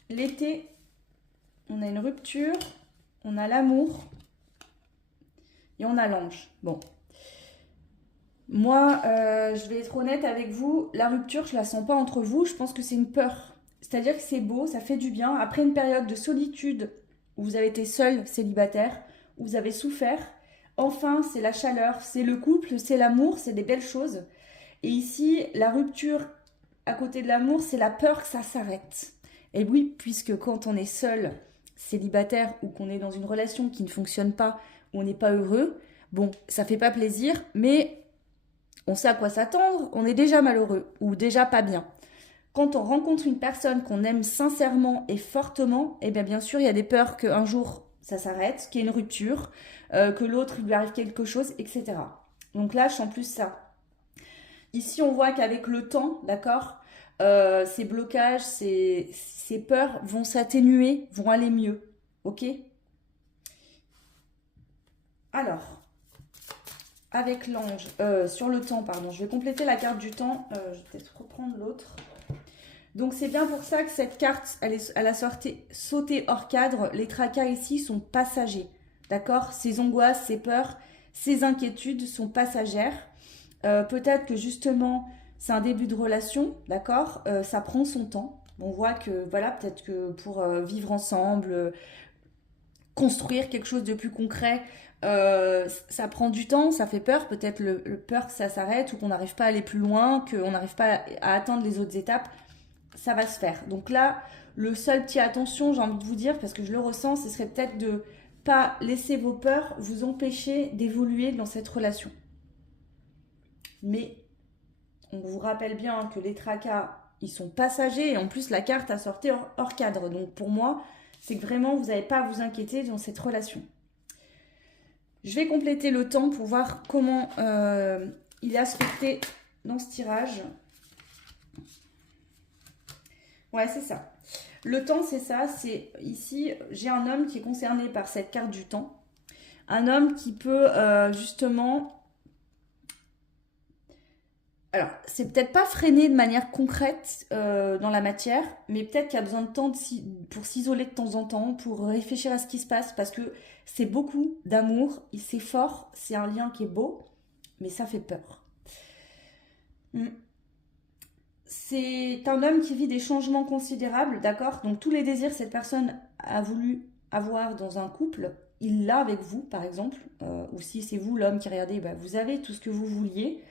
l'été, on a une rupture, on a l'amour et on a l'ange. Bon. Moi, je vais être honnête avec vous, la rupture, je la sens pas entre vous, je pense que c'est une peur. C'est-à-dire que c'est beau, ça fait du bien. Après une période de solitude où vous avez été seul, célibataire, où vous avez souffert, enfin, c'est la chaleur, c'est le couple, c'est l'amour, c'est des belles choses. Et ici, la rupture à côté de l'amour, c'est la peur que ça s'arrête. Et oui, puisque quand on est seul, célibataire, ou qu'on est dans une relation qui ne fonctionne pas, où on n'est pas heureux, bon, ça fait pas plaisir, mais on sait à quoi s'attendre, on est déjà malheureux, ou déjà pas bien. Quand on rencontre une personne qu'on aime sincèrement et fortement, eh bien sûr, il y a des peurs qu'un jour ça s'arrête, qu'il y ait une rupture, que l'autre lui arrive quelque chose, etc. Donc là, je sens plus ça. Ici, on voit qu'avec le temps, d'accord, ces blocages, ces peurs vont s'atténuer, vont aller mieux. Ok? Alors, avec l'ange, sur le temps, pardon, je vais compléter la carte du temps. Je vais peut-être reprendre l'autre. Donc c'est bien pour ça que cette carte, elle a sauté hors cadre. Les tracas ici sont passagers, d'accord? Ces angoisses, ces peurs, ces inquiétudes sont passagères. Peut-être que justement, c'est un début de relation, d'accord? Ça prend son temps. On voit que, voilà, peut-être que pour vivre ensemble, construire quelque chose de plus concret, ça prend du temps, ça fait peur. Peut-être le peur que ça s'arrête ou qu'on n'arrive pas à aller plus loin, qu'on n'arrive pas à atteindre les autres étapes. Ça va se faire. Donc là, le seul petit attention, j'ai envie de vous dire, parce que je le ressens, ce serait peut-être de pas laisser vos peurs vous empêcher d'évoluer dans cette relation. Mais on vous rappelle bien que les tracas, ils sont passagers et en plus la carte a sorti hors cadre. Donc pour moi, c'est que vraiment vous n'avez pas à vous inquiéter dans cette relation. Je vais compléter le temps pour voir comment il est aspecté dans ce tirage. Ouais, c'est ça. Le temps, c'est ça. C'est ici, j'ai un homme qui est concerné par cette carte du temps. Un homme qui peut justement... Alors, c'est peut-être pas freiner de manière concrète dans la matière, mais peut-être qu'il y a besoin de temps pour s'isoler de temps en temps, pour réfléchir à ce qui se passe, parce que c'est beaucoup d'amour, c'est fort, c'est un lien qui est beau, mais ça fait peur. C'est un homme qui vit des changements considérables, d'accord? Donc tous les désirs que cette personne a voulu avoir dans un couple, il l'a avec vous, par exemple. Ou si c'est vous l'homme qui regardez, bah, vous avez tout ce que vous vouliez.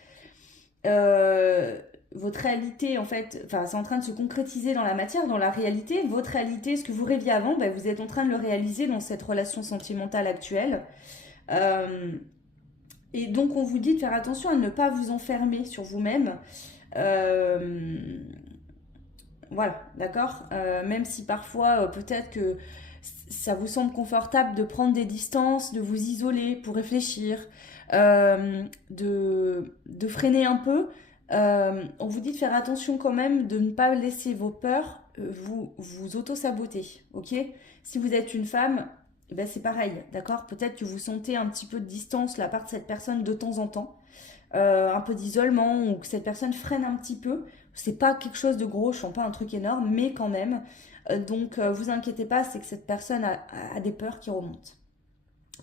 Votre réalité, en fait, c'est en train de se concrétiser dans la matière, dans la réalité. Votre réalité, ce que vous rêviez avant, bah, vous êtes en train de le réaliser dans cette relation sentimentale actuelle. Et donc on vous dit de faire attention à ne pas vous enfermer sur vous-même. Voilà, d'accord. Même si parfois, peut-être que ça vous semble confortable de prendre des distances, de vous isoler pour réfléchir, de freiner un peu. On vous dit de faire attention quand même, de ne pas laisser vos peurs vous auto-saboter, ok? Si vous êtes une femme, eh ben, c'est pareil, d'accord? Peut-être que vous sentez un petit peu de distance de la part de cette personne de temps en temps, un peu d'isolement, ou que cette personne freine un petit peu. C'est pas quelque chose de gros, je sens pas un truc énorme, mais quand même. Donc, vous inquiétez pas, c'est que cette personne a des peurs qui remontent.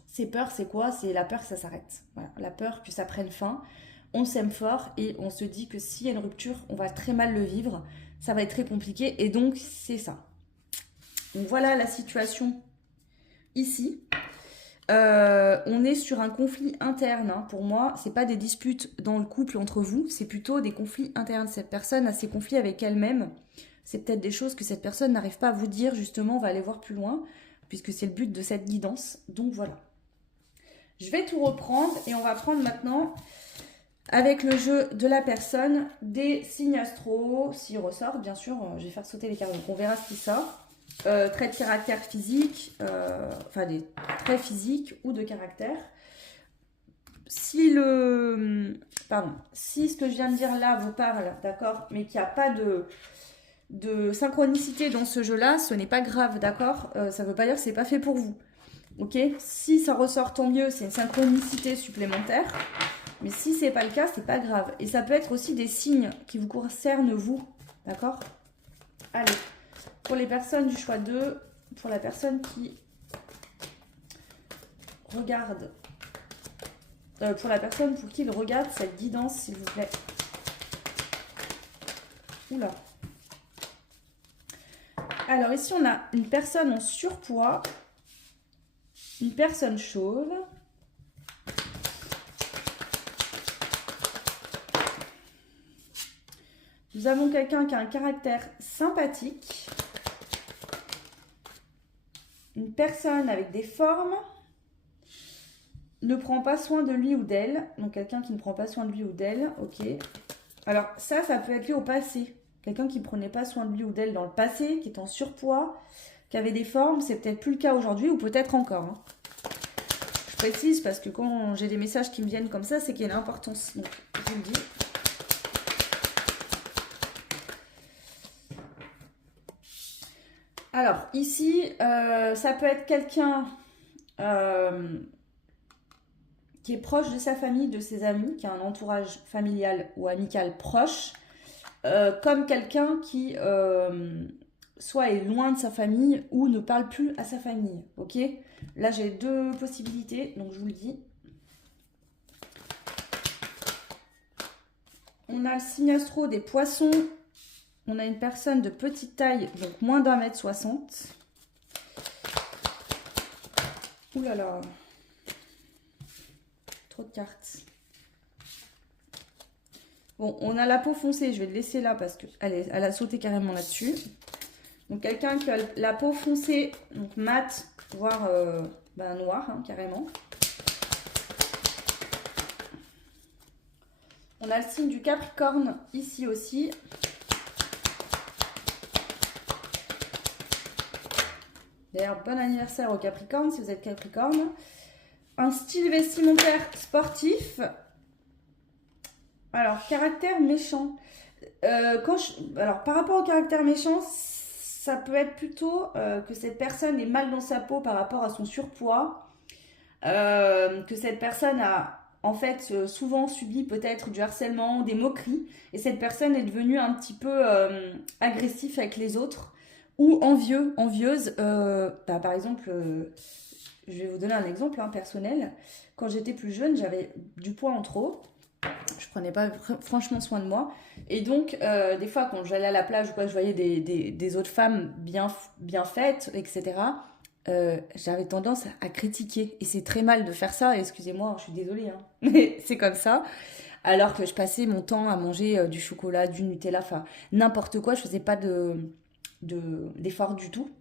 Ces peurs, c'est quoi? C'est la peur que ça s'arrête. Voilà, la peur que ça prenne fin. On s'aime fort et on se dit que s'il y a une rupture, on va très mal le vivre. Ça va être très compliqué et donc c'est ça. Donc voilà la situation ici. On est sur un conflit interne. Hein. Pour moi, c'est pas des disputes dans le couple entre vous, c'est plutôt des conflits internes. Cette personne a ses conflits avec elle-même. C'est peut-être des choses que cette personne n'arrive pas à vous dire. Justement, on va aller voir plus loin, puisque c'est le but de cette guidance. Donc voilà. Je vais tout reprendre et on va prendre maintenant, avec le jeu de la personne, des signes astro. S'ils ressortent, bien sûr, je vais faire sauter les cartes, donc on verra ce qui sort. Traits de caractère physique, enfin des traits physiques ou de caractère. Si si ce que je viens de dire là vous parle, d'accord, mais qu'il n'y a pas de synchronicité dans ce jeu-là, ce n'est pas grave, d'accord. Ça ne veut pas dire que c'est pas fait pour vous. Ok, si ça ressort, tant mieux, c'est une synchronicité supplémentaire. Mais si c'est pas le cas, c'est pas grave. Et ça peut être aussi des signes qui vous concernent vous, d'accord? Allez, pour les personnes du choix 2, pour la personne qui regarde, pour la personne pour qui il regarde cette guidance, s'il vous plaît. Oula. Alors ici, on a une personne en surpoids. Une personne chauve. Nous avons quelqu'un qui a un caractère sympathique. Une personne avec des formes. Ne prend pas soin de lui ou d'elle. Donc quelqu'un qui ne prend pas soin de lui ou d'elle. Ok. Alors ça peut être lié au passé. Quelqu'un qui ne prenait pas soin de lui ou d'elle dans le passé, qui est en surpoids, qui avait des formes, c'est peut-être plus le cas aujourd'hui ou peut-être encore. Hein. Je précise parce que quand j'ai des messages qui me viennent comme ça, c'est qu'il y a une importance. Donc, je vous le dis. Alors, ici, ça peut être quelqu'un qui est proche de sa famille, de ses amis, qui a un entourage familial ou amical proche, comme quelqu'un qui soit est loin de sa famille ou ne parle plus à sa famille, ok? Là, j'ai deux possibilités, donc je vous le dis. On a le signe astro des poissons. On a une personne de petite taille, donc moins d'1,60 m. Ouh là là. Trop de cartes. Bon, on a la peau foncée, je vais le laisser là parce qu'elle a sauté carrément là-dessus. Donc quelqu'un qui a la peau foncée, donc mat, voire noir, hein, carrément. On a le signe du Capricorne ici aussi. D'ailleurs, bon anniversaire au Capricorne si vous êtes Capricorne. Un style vestimentaire sportif. Alors, caractère méchant. Alors, par rapport au caractère méchant, ça peut être plutôt que cette personne est mal dans sa peau par rapport à son surpoids. Que cette personne a en fait souvent subi peut-être du harcèlement, des moqueries. Et cette personne est devenue un petit peu agressif avec les autres. Ou envieuse. Par exemple, je vais vous donner un exemple personnel. Quand j'étais plus jeune, j'avais du poids en trop. Je prenais pas franchement soin de moi. Et donc, des fois, quand j'allais à la plage ou quoi, je voyais des autres femmes bien faites, etc. J'avais tendance à critiquer. Et c'est très mal de faire ça. Excusez-moi, je suis désolée. Hein. Mais c'est comme ça. Alors que je passais mon temps à manger du chocolat, du Nutella, enfin n'importe quoi. Je faisais pas d'effort du tout.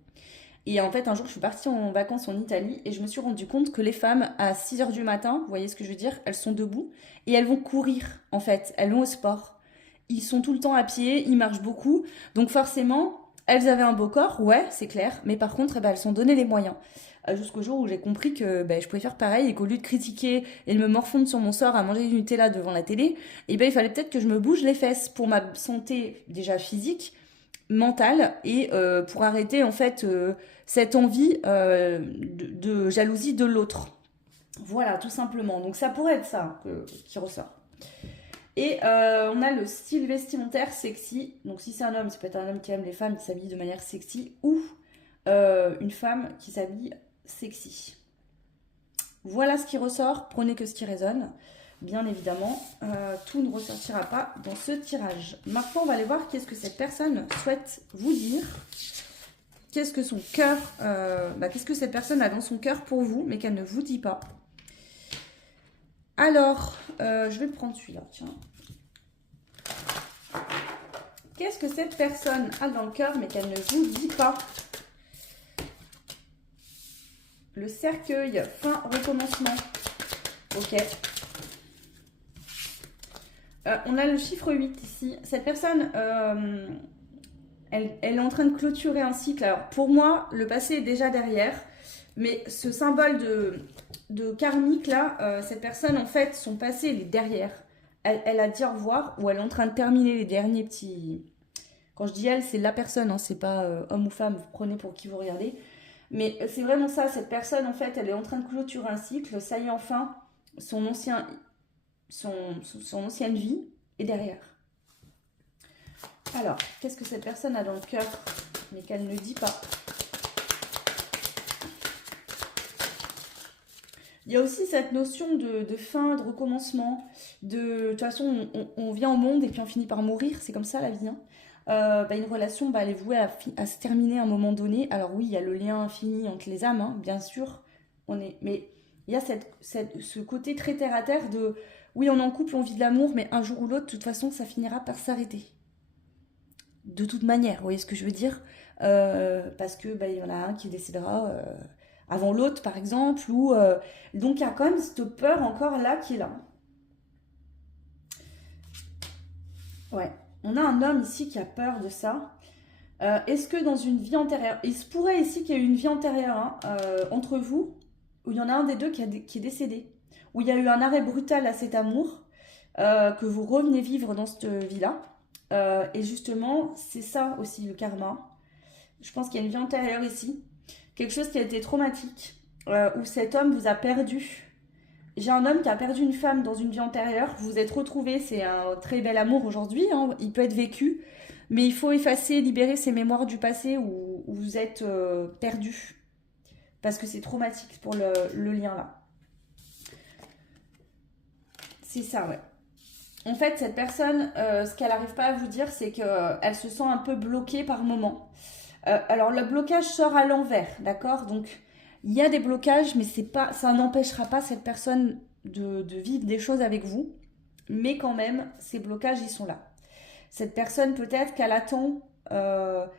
Et en fait, un jour, je suis partie en vacances en Italie et je me suis rendu compte que les femmes, à 6 h du matin, vous voyez ce que je veux dire, elles sont debout et elles vont courir, en fait. Elles vont au sport. Ils sont tout le temps à pied, ils marchent beaucoup. Donc forcément, elles avaient un beau corps, ouais, c'est clair. Mais par contre, elles se sont donné les moyens. Jusqu'au jour où j'ai compris que je pouvais faire pareil et qu'au lieu de critiquer et de me morfondre sur mon sort à manger du Nutella devant la télé, il fallait peut-être que je me bouge les fesses pour ma santé déjà physique mentale et pour arrêter en fait cette envie de jalousie de l'autre. Voilà, tout simplement. Donc ça pourrait être ça qui ressort. Et on a le style vestimentaire sexy. Donc si c'est un homme, ça peut être un homme qui aime les femmes qui s'habillent de manière sexy ou une femme qui s'habille sexy. Voilà ce qui ressort. Prenez que ce qui résonne. Bien évidemment, tout ne ressortira pas dans ce tirage. Maintenant, on va aller voir qu'est-ce que cette personne souhaite vous dire. Qu'est-ce que son cœur, qu'est-ce que cette personne a dans son cœur pour vous, mais qu'elle ne vous dit pas. Alors, je vais prendre celui-là, tiens. Qu'est-ce que cette personne a dans le cœur, mais qu'elle ne vous dit pas? Le cercueil, fin, recommencement. Ok. On a le chiffre 8 ici. Cette personne, elle est en train de clôturer un cycle. Alors, pour moi, le passé est déjà derrière. Mais ce symbole de karmique, là, cette personne, en fait, son passé, il est derrière. Elle a dit au revoir ou elle est en train de terminer les derniers petits... Quand je dis elle, c'est la personne, hein, c'est pas homme ou femme, vous prenez pour qui vous regardez. Mais c'est vraiment ça, cette personne, en fait, elle est en train de clôturer un cycle. Ça y est, enfin, son ancienne vie est derrière. Alors, qu'est-ce que cette personne a dans le cœur, mais qu'elle ne dit pas? Il y a aussi cette notion de fin, de recommencement. De toute façon, on vient au monde et puis on finit par mourir. C'est comme ça la vie. Hein. Une relation, elle est vouée à se terminer à un moment donné. Alors oui, il y a le lien infini entre les âmes, hein, bien sûr. Mais il y a ce côté très terre à terre de... Oui, on est en couple, on vit de l'amour, mais un jour ou l'autre, de toute façon, ça finira par s'arrêter. De toute manière, vous voyez ce que je veux dire? Parce que il y en a un qui décidera avant l'autre, par exemple. Donc, il y a quand même cette peur encore là qui est là. Ouais. On a un homme ici qui a peur de ça. Est-ce que dans une vie antérieure... Il se pourrait ici qu'il y ait eu une vie antérieure entre vous, où il y en a un des deux qui est décédé. Où il y a eu un arrêt brutal à cet amour, que vous revenez vivre dans cette vie-là. Et justement, c'est ça aussi le karma. Je pense qu'il y a une vie antérieure ici. Quelque chose qui a été traumatique, où cet homme vous a perdu. J'ai un homme qui a perdu une femme dans une vie antérieure. Vous vous êtes retrouvés, c'est un très bel amour aujourd'hui. Hein, il peut être vécu, mais il faut effacer, libérer ces mémoires du passé où vous êtes perdu. Parce que c'est traumatique pour le lien là. C'est ça, ouais. En fait, cette personne, ce qu'elle n'arrive pas à vous dire, c'est qu'elle se sent un peu bloquée par moment. Alors, le blocage sort à l'envers, d'accord? Donc, il y a des blocages, mais ça n'empêchera pas cette personne de vivre des choses avec vous. Mais quand même, ces blocages, ils sont là. Cette personne, peut-être qu'elle attend, qu'elle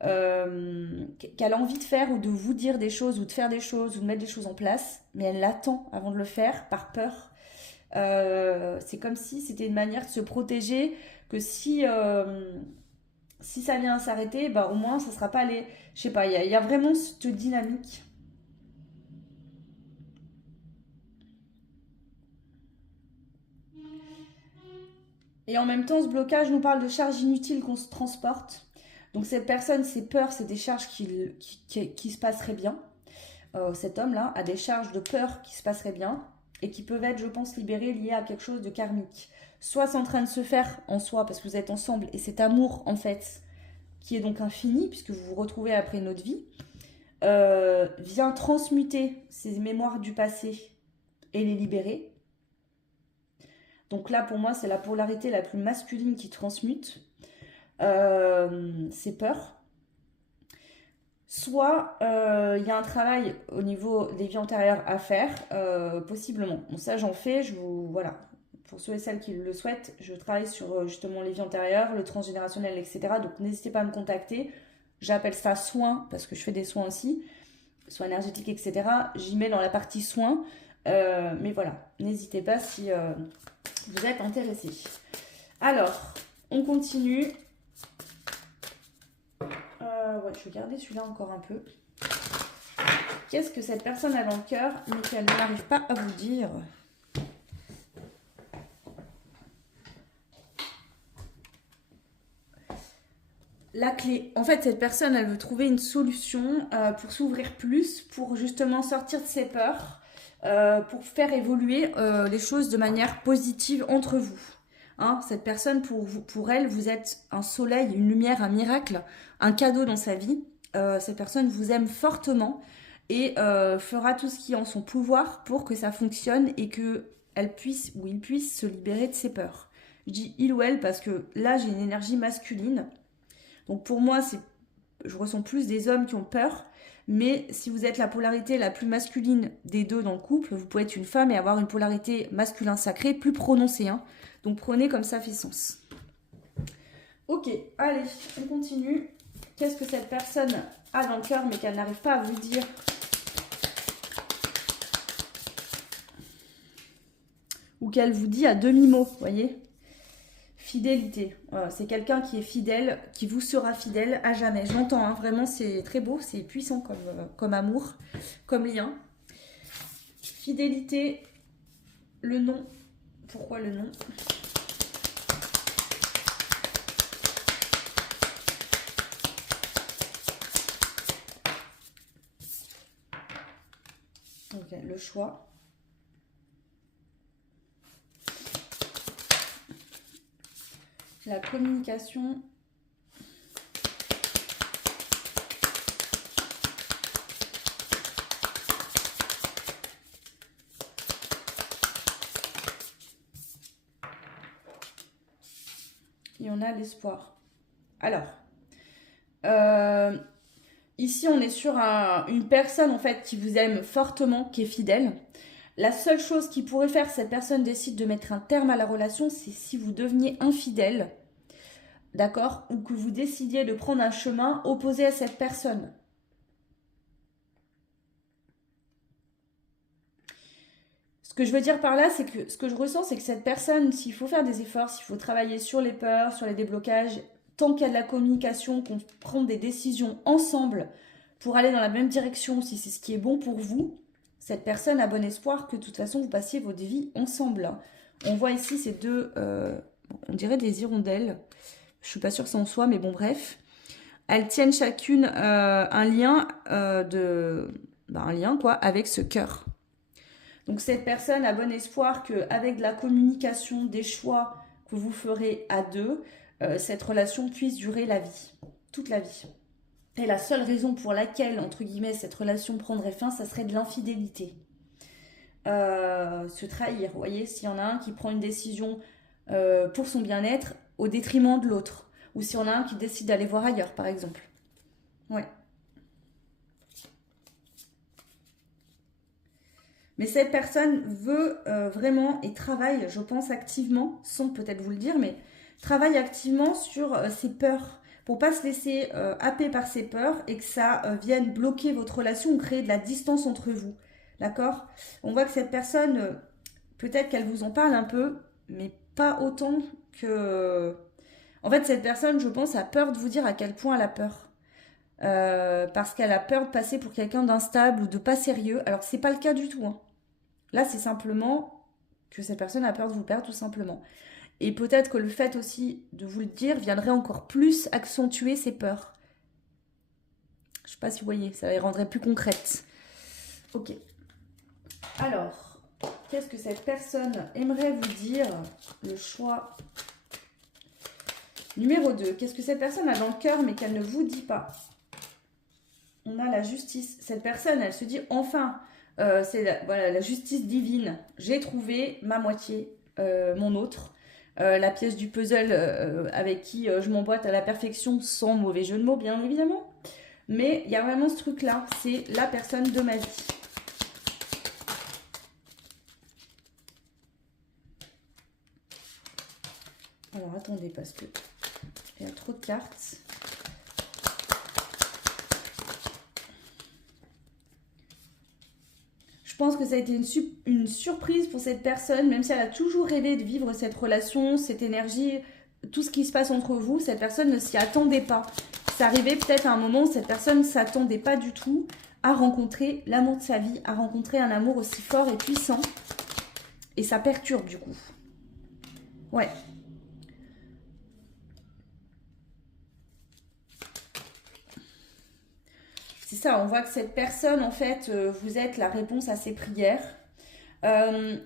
a envie de faire ou de vous dire des choses, ou de faire des choses, ou de mettre des choses en place, mais elle l'attend avant de le faire, par peur. C'est comme si c'était une manière de se protéger, que si ça vient à s'arrêter, au moins ça sera pas les... Je sais pas, il y a vraiment cette dynamique. Et en même temps, ce blocage nous parle de charges inutiles qu'on se transporte. Donc cette personne, ses peurs, c'est des charges qui se passeraient bien. Cet homme-là a des charges de peur qui se passeraient bien et qui peuvent être, je pense, libérées, liées à quelque chose de karmique. Soit c'est en train de se faire en soi parce que vous êtes ensemble et cet amour, en fait, qui est donc infini puisque vous vous retrouvez après une autre vie, vient transmuter ces mémoires du passé et les libérer. Donc là, pour moi, c'est la polarité la plus masculine qui transmute ces peurs. Soit il y a un travail au niveau des vies antérieures à faire, possiblement. Bon, ça, j'en fais, voilà. Pour ceux et celles qui le souhaitent, je travaille sur justement les vies antérieures, le transgénérationnel, etc. Donc n'hésitez pas à me contacter. J'appelle ça soins, parce que je fais des soins aussi, soins énergétiques, etc. J'y mets dans la partie soins. Mais voilà, n'hésitez pas si vous êtes intéressé. Alors, on continue. Ouais, je vais garder celui-là encore un peu. Qu'est-ce que cette personne a dans le cœur, mais qu'elle n'arrive pas à vous dire? la clé. En fait, cette personne, elle veut trouver une solution pour s'ouvrir plus, pour justement sortir de ses peurs, pour faire évoluer les choses de manière positive entre vous. Hein, cette personne, pour elle, vous êtes un soleil, une lumière, un miracle, un cadeau dans sa vie. Cette personne vous aime fortement et fera tout ce qui est en son pouvoir pour que ça fonctionne et que elle puisse ou il puisse se libérer de ses peurs. Je dis il ou elle parce que là, j'ai une énergie masculine. Donc pour moi, je ressens plus des hommes qui ont peur. Mais si vous êtes la polarité la plus masculine des deux dans le couple, vous pouvez être une femme et avoir une polarité masculin sacré plus prononcée. Hein. Donc prenez comme ça fait sens. Ok, allez, on continue. Qu'est-ce que cette personne a dans le cœur mais qu'elle n'arrive pas à vous dire? Ou qu'elle vous dit à demi-mot, vous voyez? Fidélité. Voilà, c'est quelqu'un qui est fidèle, qui vous sera fidèle à jamais. Je l'entends, hein, vraiment, c'est très beau, c'est puissant comme amour, comme lien. Fidélité, le nom. Pourquoi le nom? Ok, le choix. La communication. Et on a l'espoir. Alors, ici on est sur une personne en fait qui vous aime fortement, qui est fidèle. La seule chose qui pourrait faire que cette personne décide de mettre un terme à la relation, c'est si vous deveniez infidèle, d'accord? Ou que vous décidiez de prendre un chemin opposé à cette personne. Ce que je veux dire par là, c'est que ce que je ressens, c'est que cette personne, s'il faut faire des efforts, s'il faut travailler sur les peurs, sur les déblocages, tant qu'il y a de la communication, qu'on prend des décisions ensemble pour aller dans la même direction, si c'est ce qui est bon pour vous, cette personne a bon espoir que de toute façon vous passiez votre vie ensemble. On voit ici ces deux, on dirait des hirondelles. Je suis pas sûre que c'est en soi, mais bon bref. Elles tiennent chacune un lien un lien quoi, avec ce cœur. Donc cette personne a bon espoir qu'avec de la communication, des choix que vous ferez à deux, cette relation puisse durer la vie, toute la vie. Et la seule raison pour laquelle, entre guillemets, cette relation prendrait fin, ça serait de l'infidélité. Se trahir, vous voyez, s'il y en a un qui prend une décision pour son bien-être au détriment de l'autre. Ou s'il y en a un qui décide d'aller voir ailleurs, par exemple. Ouais. Mais cette personne veut vraiment et travaille, je pense, activement, sans peut-être vous le dire, mais travaille activement sur ses peurs pour pas se laisser happer par ses peurs et que ça vienne bloquer votre relation ou créer de la distance entre vous. D'accord? On voit que cette personne, peut-être qu'elle vous en parle un peu, mais pas autant que... En fait, cette personne, je pense, a peur de vous dire à quel point elle a peur. Parce qu'elle a peur de passer pour quelqu'un d'instable ou de pas sérieux. Alors que c'est pas le cas du tout. Hein. Là, c'est simplement que cette personne a peur de vous perdre, tout simplement. Et peut-être que le fait aussi de vous le dire viendrait encore plus accentuer ses peurs. Je sais pas si vous voyez, ça les rendrait plus concrètes. Ok. Alors, qu'est-ce que cette personne aimerait vous dire? Le choix numéro 2. Qu'est-ce que cette personne a dans le cœur mais qu'elle ne vous dit pas? On a la justice. Cette personne, elle se dit enfin, c'est la justice divine. J'ai trouvé ma moitié, mon autre. La pièce du puzzle avec qui je m'emboîte à la perfection sans mauvais jeu de mots, bien évidemment. Mais il y a vraiment ce truc-là. C'est la personne de ma vie. Alors, attendez, parce que il y a trop de cartes. Je pense que ça a été une surprise pour cette personne, même si elle a toujours rêvé de vivre cette relation, cette énergie, tout ce qui se passe entre vous. Cette personne ne s'y attendait pas. Ça arrivait peut-être à un moment où cette personne ne s'attendait pas du tout à rencontrer l'amour de sa vie, à rencontrer un amour aussi fort et puissant. Et ça perturbe du coup. Ouais. c'est ça, on voit que cette personne, en fait, vous êtes la réponse à ses prières.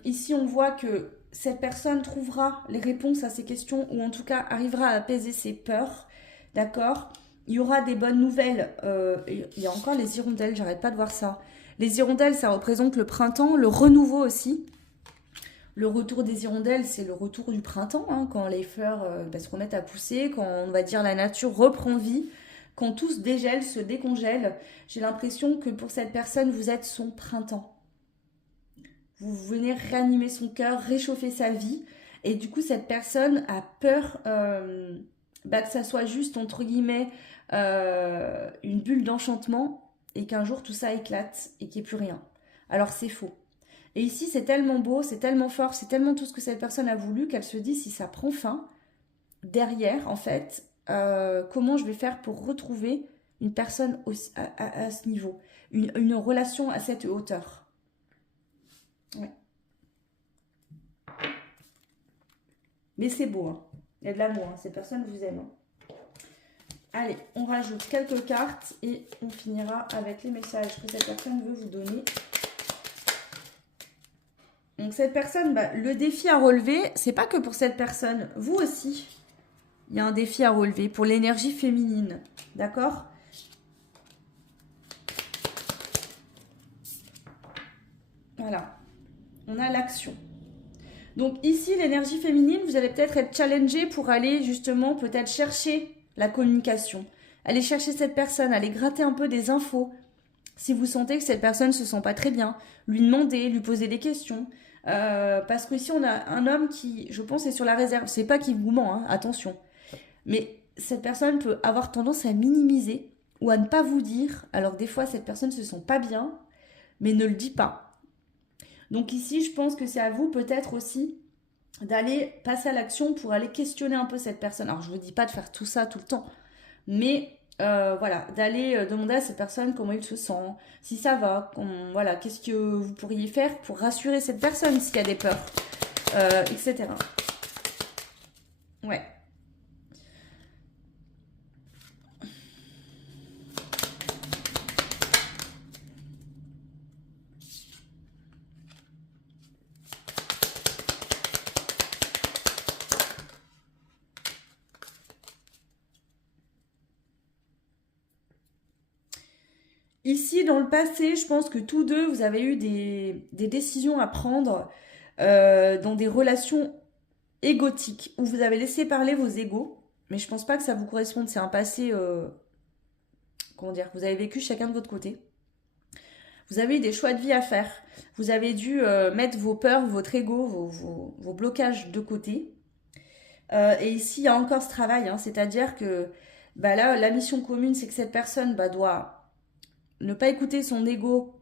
Ici, on voit que cette personne trouvera les réponses à ses questions ou en tout cas arrivera à apaiser ses peurs. D'accord? Il y aura des bonnes nouvelles. Il y a encore les hirondelles, j'arrête pas de voir ça. Les hirondelles, ça représente le printemps, le renouveau aussi. Le retour des hirondelles, c'est le retour du printemps, hein, quand les fleurs se remettent à pousser, quand on va dire la nature reprend vie, quand tout se dégèle, se décongèle. J'ai l'impression que pour cette personne, vous êtes son printemps. Vous venez réanimer son cœur, réchauffer sa vie. Et du coup, cette personne a peur que ça soit juste, entre guillemets, une bulle d'enchantement et qu'un jour tout ça éclate et qu'il n'y ait plus rien. Alors c'est faux. Et ici, c'est tellement beau, c'est tellement fort, c'est tellement tout ce que cette personne a voulu qu'elle se dit si ça prend fin, derrière, en fait, comment je vais faire pour retrouver une personne à ce niveau, une relation à cette hauteur. Ouais. Mais c'est beau, hein. Il y a de l'amour, hein. Cette personne vous aime. Hein. Allez, on rajoute quelques cartes et on finira avec les messages que cette personne veut vous donner. Donc cette personne, le défi à relever, c'est pas que pour cette personne, vous aussi, il y a un défi à relever pour l'énergie féminine, d'accord? Voilà, on a l'action. Donc ici, l'énergie féminine, vous allez peut-être être challengé pour aller justement peut-être chercher la communication. Aller chercher cette personne, aller gratter un peu des infos. Si vous sentez que cette personne ne se sent pas très bien, lui demander, lui poser des questions. Parce qu'ici, on a un homme qui, je pense, est sur la réserve. C'est pas qu'il vous ment, hein, attention. Mais cette personne peut avoir tendance à minimiser ou à ne pas vous dire. Alors des fois, cette personne ne se sent pas bien, mais ne le dit pas. Donc ici, je pense que c'est à vous peut-être aussi d'aller passer à l'action pour aller questionner un peu cette personne. Alors je ne vous dis pas de faire tout ça tout le temps, mais voilà, d'aller demander à cette personne comment il se sent, si ça va, voilà, qu'est-ce que vous pourriez faire pour rassurer cette personne s'il y a des peurs, etc. Ouais. Ici, dans le passé, je pense que tous deux, vous avez eu des décisions à prendre dans des relations égotiques, où vous avez laissé parler vos égos, mais je pense pas que ça vous corresponde. C'est un passé, comment dire, vous avez vécu chacun de votre côté. Vous avez eu des choix de vie à faire. Vous avez dû mettre vos peurs, votre ego, vos blocages de côté. Et ici, il y a encore ce travail, hein, c'est-à-dire que là, la mission commune, c'est que cette personne doit ne pas écouter son ego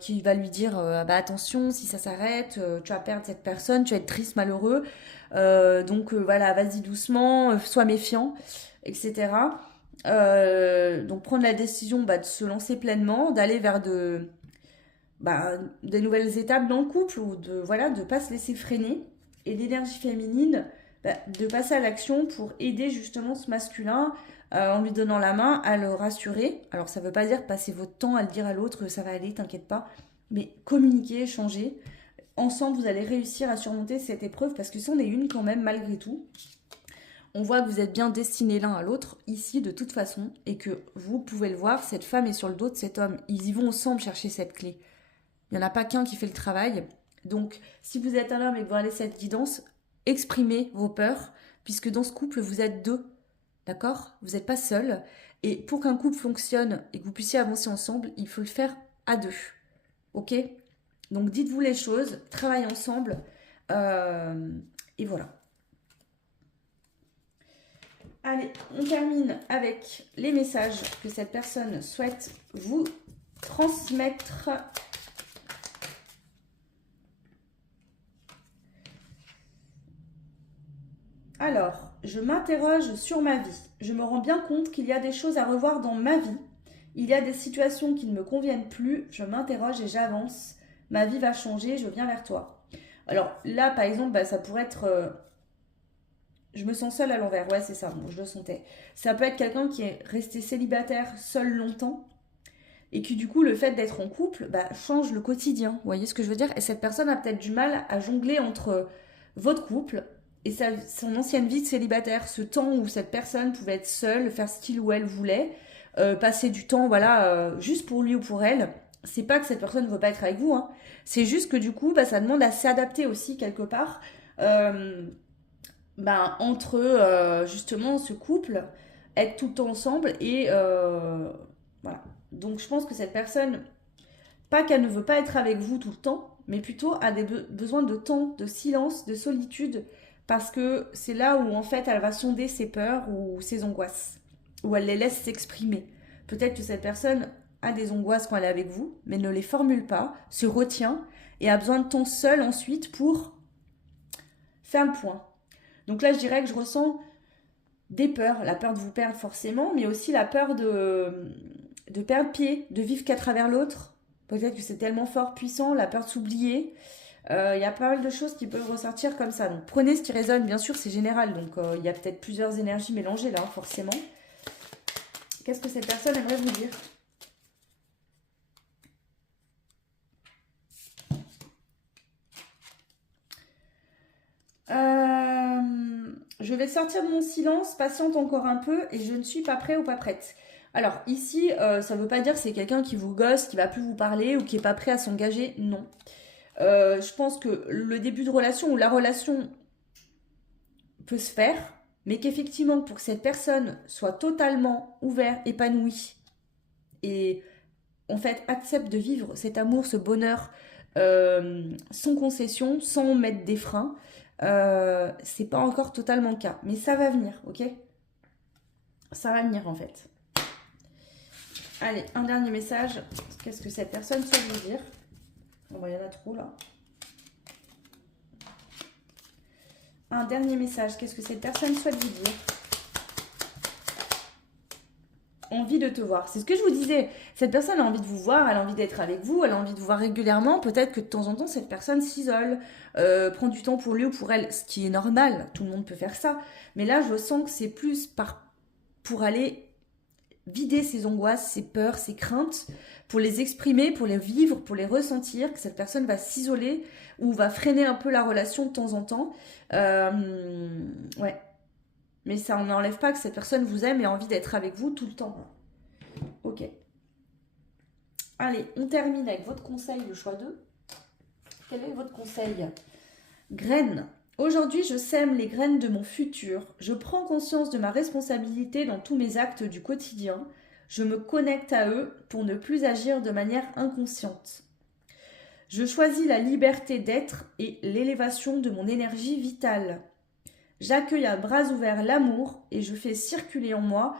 qui va lui dire attention, si ça s'arrête, tu vas perdre cette personne, tu vas être triste, malheureux. Donc voilà, vas-y doucement, sois méfiant, etc. Donc prendre la décision de se lancer pleinement, d'aller vers des nouvelles étapes dans le couple ou de ne pas se laisser freiner. Et l'énergie féminine, de passer à l'action pour aider justement ce masculin en lui donnant la main, à le rassurer. Alors ça ne veut pas dire passer votre temps à le dire à l'autre, ça va aller, t'inquiète pas. Mais communiquer, échanger. Ensemble, vous allez réussir à surmonter cette épreuve parce que c'en est une quand même malgré tout. On voit que vous êtes bien destinés l'un à l'autre ici de toute façon et que vous pouvez le voir, cette femme est sur le dos de cet homme. Ils y vont ensemble chercher cette clé. Il n'y en a pas qu'un qui fait le travail. Donc si vous êtes un homme et que vous allez cette guidance, exprimez vos peurs puisque dans ce couple, vous êtes deux. D'accord? Vous n'êtes pas seul. Et pour qu'un couple fonctionne et que vous puissiez avancer ensemble, il faut le faire à deux. Ok? Donc dites-vous les choses, travaillez ensemble. Et voilà. Allez, on termine avec les messages que cette personne souhaite vous transmettre. Alors, je m'interroge sur ma vie. Je me rends bien compte qu'il y a des choses à revoir dans ma vie. Il y a des situations qui ne me conviennent plus. Je m'interroge et j'avance. Ma vie va changer, je viens vers toi. Alors là, par exemple, ça pourrait être... je me sens seule à l'envers. Ouais, c'est ça, bon, je le sentais. Ça peut être quelqu'un qui est resté célibataire, seul longtemps. et que du coup le fait d'être en couple bah, change le quotidien. Vous voyez ce que je veux dire? Et cette personne a peut-être du mal à jongler entre votre couple et son ancienne vie de célibataire, ce temps où cette personne pouvait être seule, faire ce qu'il ou elle voulait, passer du temps voilà, juste pour lui ou pour elle. C'est pas que cette personne ne veut pas être avec vous, hein. C'est juste que du coup, bah, ça demande à s'adapter aussi quelque part entre justement ce couple, être tout le temps ensemble et voilà. Donc je pense que cette personne, pas qu'elle ne veut pas être avec vous tout le temps, mais plutôt a des besoins de temps, de silence, de solitude, parce que c'est là où en fait elle va sonder ses peurs ou ses angoisses, où elle les laisse s'exprimer. Peut-être que cette personne a des angoisses quand elle est avec vous, mais ne les formule pas, se retient et a besoin de temps seul ensuite pour faire le point. Donc là, je dirais que je ressens des peurs, la peur de vous perdre forcément, mais aussi la peur de perdre pied, de vivre qu'à travers l'autre. Peut-être que c'est tellement fort, puissant, la peur de s'oublier. Il y a pas mal de choses qui peuvent ressortir comme ça. Donc prenez ce qui résonne, bien sûr, c'est général. Donc il y a peut-être plusieurs énergies mélangées là, forcément. Qu'est-ce que cette personne aimerait vous dire? Je vais sortir de mon silence, patiente encore un peu et je ne suis pas prêt ou pas prête. Alors ici, ça ne veut pas dire que c'est quelqu'un qui vous gosse, qui va plus vous parler ou qui est pas prêt à s'engager, non. Je pense que le début de relation ou la relation peut se faire, mais qu'effectivement pour que cette personne soit totalement ouverte, épanouie et en fait accepte de vivre cet amour, ce bonheur sans concession, sans mettre des freins, c'est pas encore totalement le cas. Mais ça va venir, ok? Ça va venir en fait. Allez, un dernier message. Qu'est-ce que cette personne souhaite vous dire? Bon, il y en a trop là. Un dernier message. Qu'est-ce que cette personne souhaite vous dire? Envie de te voir. C'est ce que je vous disais. Cette personne a envie de vous voir, elle a envie d'être avec vous, elle a envie de vous voir régulièrement. Peut-être que de temps en temps, cette personne s'isole, prend du temps pour lui ou pour elle, ce qui est normal. Tout le monde peut faire ça. Mais là, je sens que c'est plus pour aller vider ses angoisses, ses peurs, ses craintes, pour les exprimer, pour les vivre, pour les ressentir, que cette personne va s'isoler ou va freiner un peu la relation de temps en temps. Ouais. Mais ça n'enlève pas que cette personne vous aime et a envie d'être avec vous tout le temps. Ok. Allez, on termine avec votre conseil, le choix 2. Quel est votre conseil? Graines. Aujourd'hui, je sème les graines de mon futur. Je prends conscience de ma responsabilité dans tous mes actes du quotidien. Je me connecte à eux pour ne plus agir de manière inconsciente. Je choisis la liberté d'être et l'élévation de mon énergie vitale. J'accueille à bras ouverts l'amour et je fais circuler en moi,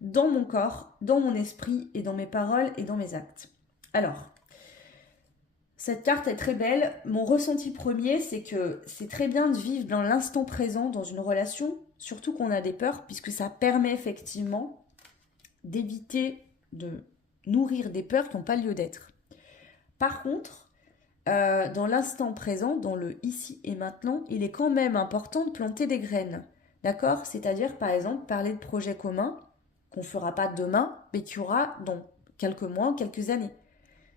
dans mon corps, dans mon esprit et dans mes paroles et dans mes actes. Alors, cette carte est très belle. Mon ressenti premier, c'est que c'est très bien de vivre dans l'instant présent dans une relation, surtout qu'on a des peurs, puisque ça permet effectivement d'éviter de nourrir des peurs qui n'ont pas lieu d'être. Par contre, dans l'instant présent, dans le ici et maintenant, il est quand même important de planter des graines. D'accord? C'est-à-dire, par exemple, parler de projets communs qu'on ne fera pas demain, mais qu'il y aura dans quelques mois, quelques années.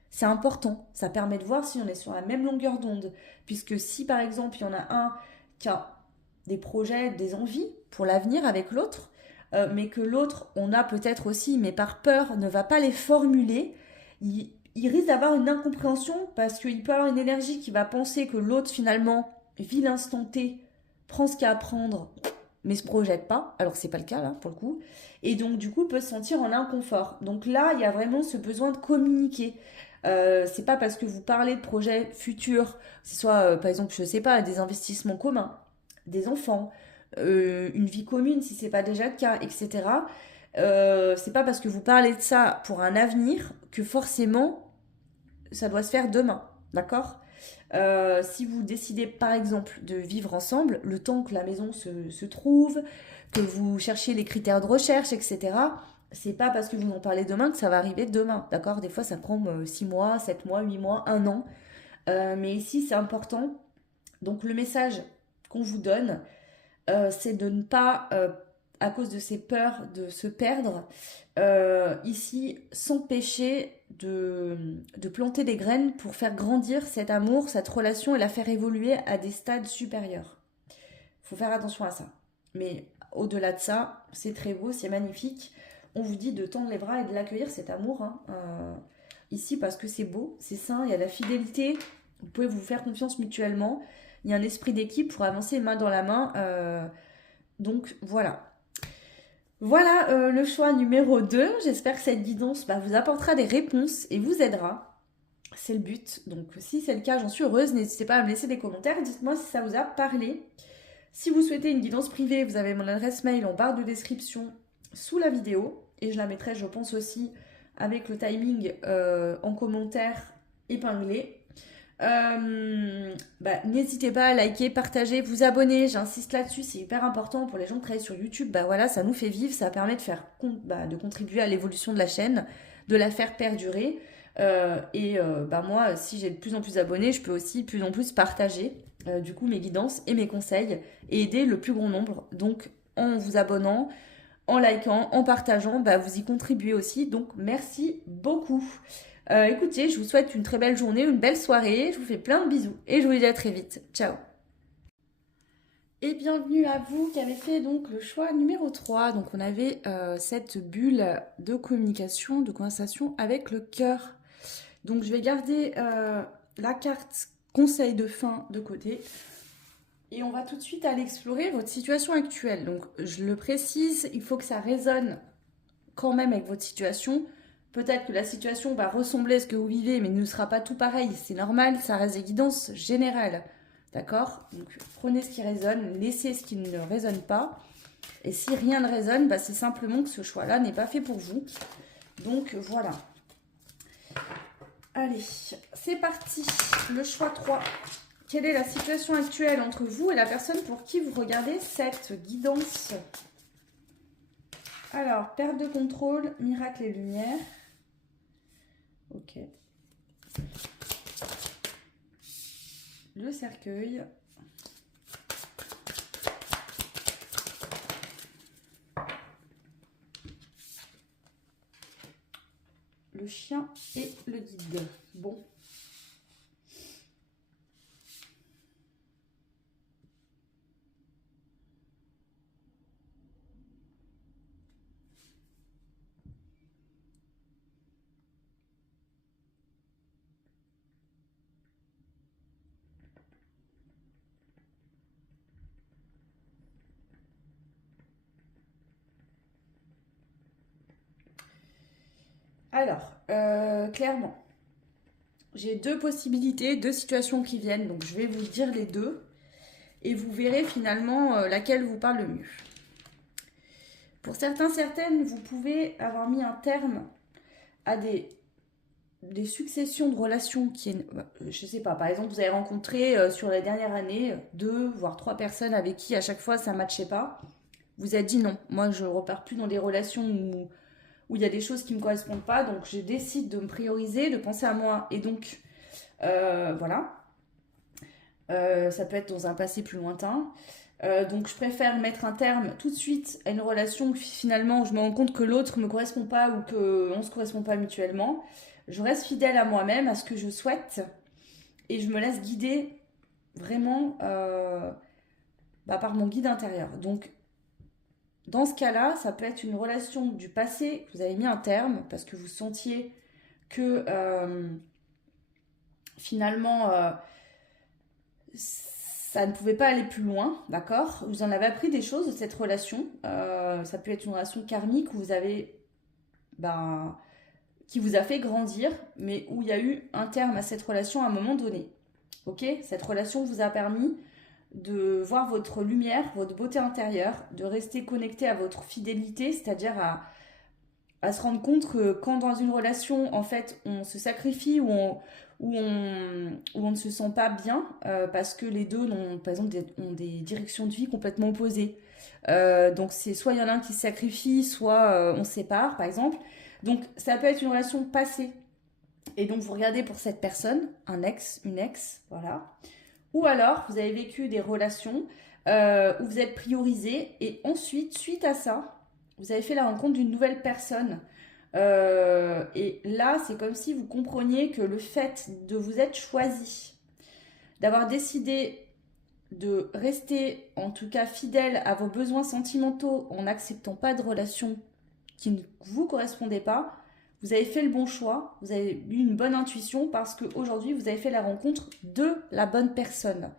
C'est important. Ça permet de voir si on est sur la même longueur d'onde. Puisque si, par exemple, il y en a un qui a des projets, des envies pour l'avenir avec l'autre, mais que l'autre, on a peut-être aussi, mais par peur, ne va pas les formuler, il risque d'avoir une incompréhension parce qu'il peut avoir une énergie qui va penser que l'autre, finalement, vit l'instant T, prend ce qu'il y a à prendre, mais se projette pas. Alors, c'est pas le cas, là, pour le coup. Et donc, du coup, peut se sentir en inconfort. Donc là, il y a vraiment ce besoin de communiquer. C'est pas parce que vous parlez de projets futurs, que ce soit par exemple, je sais pas, des investissements communs, des enfants, une vie commune si c'est pas déjà le cas, etc. C'est pas parce que vous parlez de ça pour un avenir que forcément ça doit se faire demain, d'accord? Si vous décidez par exemple de vivre ensemble, le temps que la maison se trouve, que vous cherchiez les critères de recherche, etc., c'est pas parce que vous en parlez demain que ça va arriver demain, d'accord? Des fois ça prend 6 mois, 7 mois, 8 mois, un an. Mais ici c'est important. Donc le message qu'on vous donne, c'est de ne pas, à cause de ces peurs de se perdre, ici s'empêcher de planter des graines pour faire grandir cet amour, cette relation et la faire évoluer à des stades supérieurs. Il faut faire attention à ça. Mais au-delà de ça, c'est très beau, c'est magnifique. On vous dit de tendre les bras et de l'accueillir, cet amour, hein, ici, parce que c'est beau, c'est sain, il y a la fidélité. Vous pouvez vous faire confiance mutuellement. Il y a un esprit d'équipe pour avancer main dans la main. Donc, voilà. Voilà le choix numéro 2. J'espère que cette guidance vous apportera des réponses et vous aidera. C'est le but. Donc, si c'est le cas, j'en suis heureuse. N'hésitez pas à me laisser des commentaires. Dites-moi si ça vous a parlé. Si vous souhaitez une guidance privée, vous avez mon adresse mail en barre de description sous la vidéo. Et je la mettrai, je pense aussi, avec le timing en commentaire épinglé. N'hésitez pas à liker, partager, vous abonner, j'insiste là-dessus, c'est hyper important pour les gens qui travaillent sur YouTube. Voilà, ça nous fait vivre, ça permet de faire de contribuer à l'évolution de la chaîne, de la faire perdurer. Moi, si j'ai de plus en plus d'abonnés, je peux aussi de plus en plus partager du coup mes guidances et mes conseils et aider le plus grand nombre. Donc en vous abonnant, en likant, en partageant, vous y contribuez aussi. Donc merci beaucoup. Écoutez, je vous souhaite une très belle journée, une belle soirée. Je vous fais plein de bisous et je vous dis à très vite. Ciao. Et bienvenue à vous qui avez fait donc le choix numéro 3. Donc on avait cette bulle de communication, de conversation avec le cœur. Donc je vais garder la carte conseil de fin de côté. Et on va tout de suite aller explorer votre situation actuelle. Donc je le précise, il faut que ça résonne quand même avec votre situation. Peut-être que la situation va ressembler à ce que vous vivez, mais ne sera pas tout pareil. C'est normal, ça reste des guidances générales. D'accord? Donc prenez ce qui résonne, laissez ce qui ne résonne pas. Et si rien ne résonne, c'est simplement que ce choix-là n'est pas fait pour vous. Donc voilà. Allez, c'est parti. Le choix 3. Quelle est la situation actuelle entre vous et la personne pour qui vous regardez cette guidance? Alors, perte de contrôle, miracle et lumière. Ok. Le cercueil. Le chien et le guide. Bon. Alors, clairement, j'ai deux possibilités, deux situations qui viennent, donc je vais vous dire les deux et vous verrez finalement laquelle vous parle le mieux. Pour certains, certaines, vous pouvez avoir mis un terme à des successions de relations qui, je sais pas, par exemple, vous avez rencontré sur la dernière année 2 voire 3 personnes avec qui à chaque fois ça ne matchait pas. Vous avez dit non, moi je repars plus dans des relations où il y a des choses qui ne me correspondent pas, donc je décide de me prioriser, de penser à moi, et donc voilà. Ça peut être dans un passé plus lointain. Donc je préfère mettre un terme tout de suite à une relation où finalement je me rends compte que l'autre ne me correspond pas ou qu'on ne se correspond pas mutuellement. Je reste fidèle à moi-même, à ce que je souhaite, et je me laisse guider vraiment par mon guide intérieur. Donc dans ce cas-là, ça peut être une relation du passé que vous avez mis un terme parce que vous sentiez que finalement ça ne pouvait pas aller plus loin, d'accord? Vous en avez appris des choses de cette relation. Ça peut être une relation karmique où vous avez qui vous a fait grandir, mais où il y a eu un terme à cette relation à un moment donné. Ok? Cette relation vous a permis de voir votre lumière, votre beauté intérieure, de rester connecté à votre fidélité, c'est-à-dire à se rendre compte que quand dans une relation, en fait, on se sacrifie ou on ne se sent pas bien parce que les deux, par exemple, ont des directions de vie complètement opposées. Donc, c'est soit il y en a un qui se sacrifie, soit on se sépare, par exemple. Donc, ça peut être une relation passée. Et donc, vous regardez pour cette personne, un ex, une ex, voilà. Ou alors, vous avez vécu des relations où vous êtes priorisé et ensuite, suite à ça, vous avez fait la rencontre d'une nouvelle personne Et là, c'est comme si vous compreniez que le fait de vous être choisi, d'avoir décidé de rester en tout cas fidèle à vos besoins sentimentaux en n'acceptant pas de relations qui ne vous correspondaient pas, vous avez fait le bon choix, vous avez eu une bonne intuition parce qu'aujourd'hui vous avez fait la rencontre de la bonne personne.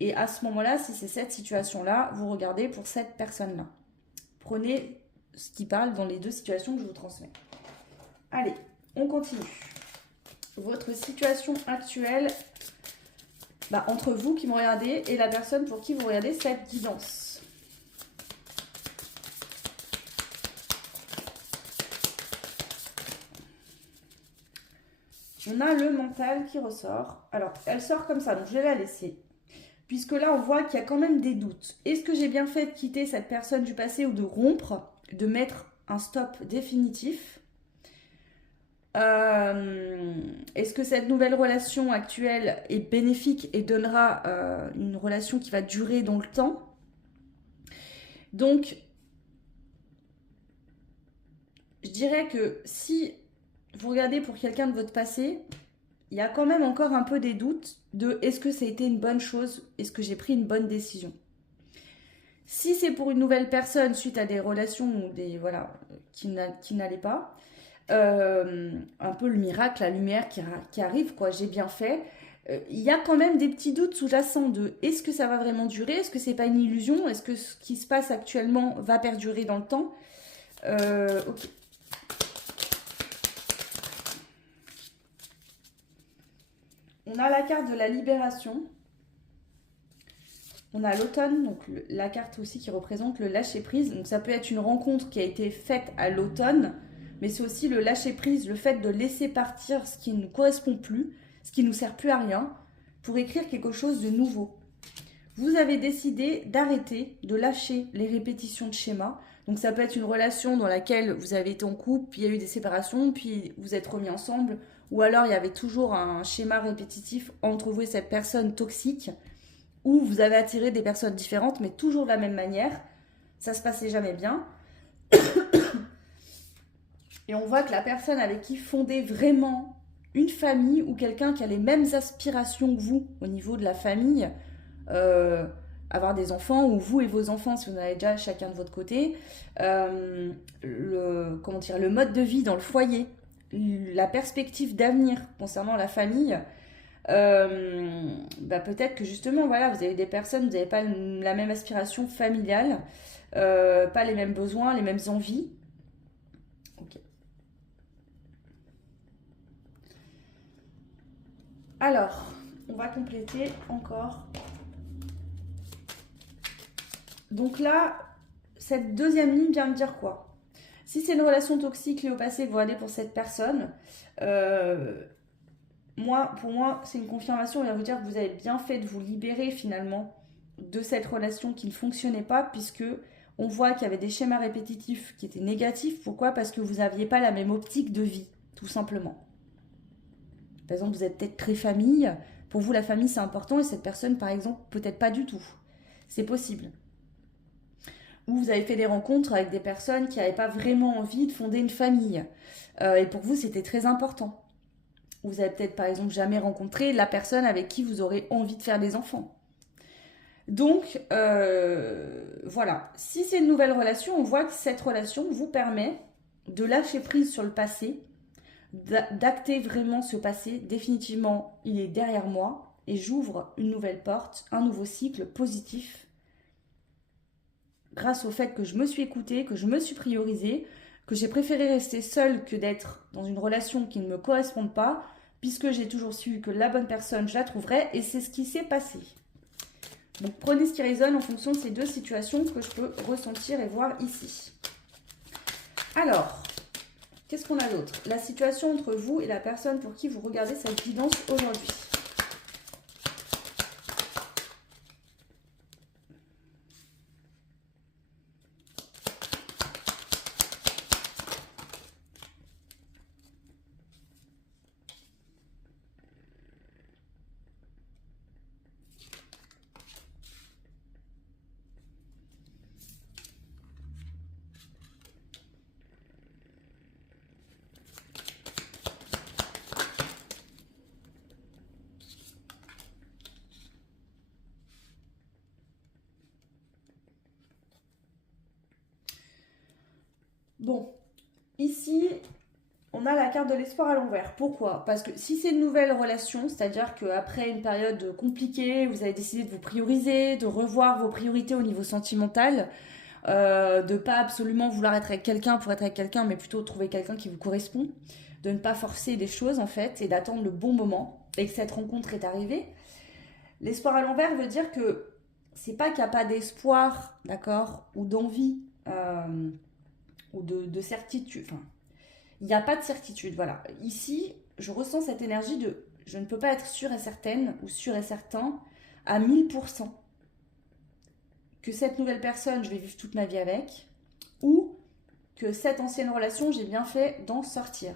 Et à ce moment-là, si c'est cette situation-là, vous regardez pour cette personne-là. Prenez ce qui parle dans les deux situations que je vous transmets. Allez, on continue. Votre situation actuelle, entre vous qui me regardez et la personne pour qui vous regardez cette guidance. On a le mental qui ressort. Alors, elle sort comme ça, donc je vais la laisser. Puisque là, on voit qu'il y a quand même des doutes. Est-ce que j'ai bien fait de quitter cette personne du passé ou de rompre, de mettre un stop définitif? Est-ce que cette nouvelle relation actuelle est bénéfique et donnera une relation qui va durer dans le temps? Donc, je dirais que si vous regardez pour quelqu'un de votre passé, il y a quand même encore un peu des doutes de est-ce que ça a été une bonne chose, est-ce que j'ai pris une bonne décision. Si c'est pour une nouvelle personne suite à des relations qui n'allaient pas, un peu le miracle, la lumière qui arrive, quoi, j'ai bien fait. Il y a quand même des petits doutes sous-jacents de est-ce que ça va vraiment durer, est-ce que c'est pas une illusion, est-ce que ce qui se passe actuellement va perdurer dans le temps. Ok. On a la carte de la libération. On a l'automne, donc la carte aussi qui représente le lâcher-prise. Donc ça peut être une rencontre qui a été faite à l'automne, mais c'est aussi le lâcher-prise, le fait de laisser partir ce qui ne nous correspond plus, ce qui ne nous sert plus à rien, pour écrire quelque chose de nouveau. Vous avez décidé d'arrêter, de lâcher les répétitions de schémas. Donc ça peut être une relation dans laquelle vous avez été en couple, puis il y a eu des séparations, puis vous êtes remis ensemble, ou alors il y avait toujours un schéma répétitif entre vous et cette personne toxique, où vous avez attiré des personnes différentes, mais toujours de la même manière. Ça se passait jamais bien. Et on voit que la personne avec qui fondez vraiment une famille ou quelqu'un qui a les mêmes aspirations que vous au niveau de la famille, avoir des enfants, ou vous et vos enfants si vous en avez déjà chacun de votre côté, le mode de vie dans le foyer, la perspective d'avenir concernant la famille, peut-être que justement vous avez des personnes, vous n'avez pas la même aspiration familiale, pas les mêmes besoins, les mêmes envies. Ok. Alors, on va compléter encore. Donc là, cette deuxième ligne vient me dire quoi? Si c'est une relation toxique liée au passé que vous regardez pour cette personne, pour moi, c'est une confirmation. On vient vous dire que vous avez bien fait de vous libérer finalement de cette relation qui ne fonctionnait pas, puisque on voit qu'il y avait des schémas répétitifs qui étaient négatifs. Pourquoi? Parce que vous n'aviez pas la même optique de vie, tout simplement. Par exemple, vous êtes peut-être très famille. Pour vous, la famille, c'est important, et cette personne, par exemple, peut-être pas du tout. C'est possible. Ou vous avez fait des rencontres avec des personnes qui n'avaient pas vraiment envie de fonder une famille. Et pour vous, c'était très important. Vous avez peut-être, par exemple, jamais rencontré la personne avec qui vous aurez envie de faire des enfants. Donc, voilà. Si c'est une nouvelle relation, on voit que cette relation vous permet de lâcher prise sur le passé, d'acter vraiment ce passé. Définitivement, il est derrière moi et j'ouvre une nouvelle porte, un nouveau cycle positif grâce au fait que je me suis écoutée, que je me suis priorisée, que j'ai préféré rester seule que d'être dans une relation qui ne me corresponde pas, puisque j'ai toujours su que la bonne personne, je la trouverais, et c'est ce qui s'est passé. Donc prenez ce qui résonne en fonction de ces deux situations que je peux ressentir et voir ici. Alors, qu'est-ce qu'on a d'autre? La situation entre vous et la personne pour qui vous regardez cette guidance aujourd'hui. Bon, ici, on a la carte de l'espoir à l'envers. Pourquoi? Parce que si c'est une nouvelle relation, c'est-à-dire qu'après une période compliquée, vous avez décidé de vous prioriser, de revoir vos priorités au niveau sentimental, de pas absolument vouloir être avec quelqu'un pour être avec quelqu'un, mais plutôt trouver quelqu'un qui vous correspond, de ne pas forcer des choses en fait, et d'attendre le bon moment, et que cette rencontre est arrivée. L'espoir à l'envers veut dire que c'est pas qu'il n'y a pas d'espoir, d'accord, ou d'envie, ou de certitude, enfin, il n'y a pas de certitude, voilà. Ici, je ressens cette énergie de je ne peux pas être sûre et certaine ou sûr et certain à 1000% que cette nouvelle personne, je vais vivre toute ma vie avec, ou que cette ancienne relation, j'ai bien fait d'en sortir.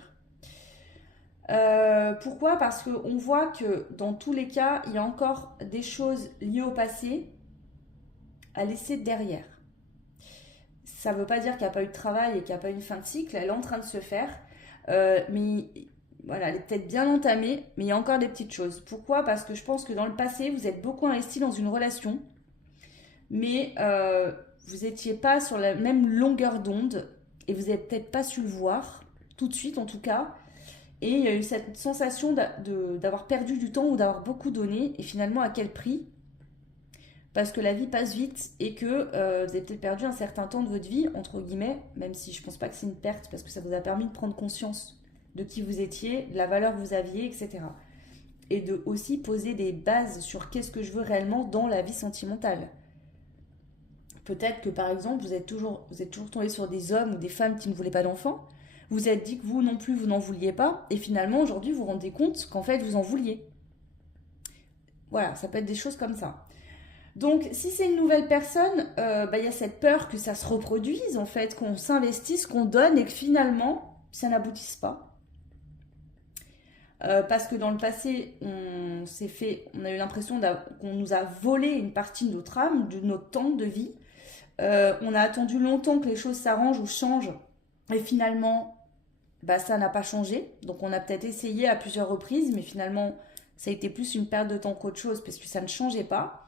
Pourquoi? Parce qu'on voit que dans tous les cas, il y a encore des choses liées au passé à laisser derrière. Ça ne veut pas dire qu'il n'y a pas eu de travail et qu'il n'y a pas eu une fin de cycle, elle est en train de se faire. Mais voilà, elle est peut-être bien entamée, mais il y a encore des petites choses. Pourquoi? Parce que je pense que dans le passé, vous êtes beaucoup investi dans une relation, mais vous n'étiez pas sur la même longueur d'onde et vous n'avez peut-être pas su le voir, tout de suite en tout cas. Et il y a eu cette sensation d'avoir perdu du temps ou d'avoir beaucoup donné, et finalement à quel prix? Parce que la vie passe vite et que vous avez peut-être perdu un certain temps de votre vie, entre guillemets, même si je pense pas que c'est une perte, parce que ça vous a permis de prendre conscience de qui vous étiez, de la valeur que vous aviez, etc. Et de aussi poser des bases sur qu'est-ce que je veux réellement dans la vie sentimentale. Peut-être que par exemple, vous êtes toujours tombé sur des hommes ou des femmes qui ne voulaient pas d'enfants, vous vous êtes dit que vous non plus, vous n'en vouliez pas, et finalement aujourd'hui vous vous rendez compte qu'en fait vous en vouliez. Voilà, ça peut être des choses comme ça. Donc, si c'est une nouvelle personne, y a cette peur que ça se reproduise, en fait, qu'on s'investisse, qu'on donne et que finalement, ça n'aboutisse pas. Parce que dans le passé, on a eu l'impression qu'on nous a volé une partie de notre âme, de notre temps de vie. On a attendu longtemps que les choses s'arrangent ou changent. Et finalement, ça n'a pas changé. Donc, on a peut-être essayé à plusieurs reprises, mais finalement, ça a été plus une perte de temps qu'autre chose parce que ça ne changeait pas.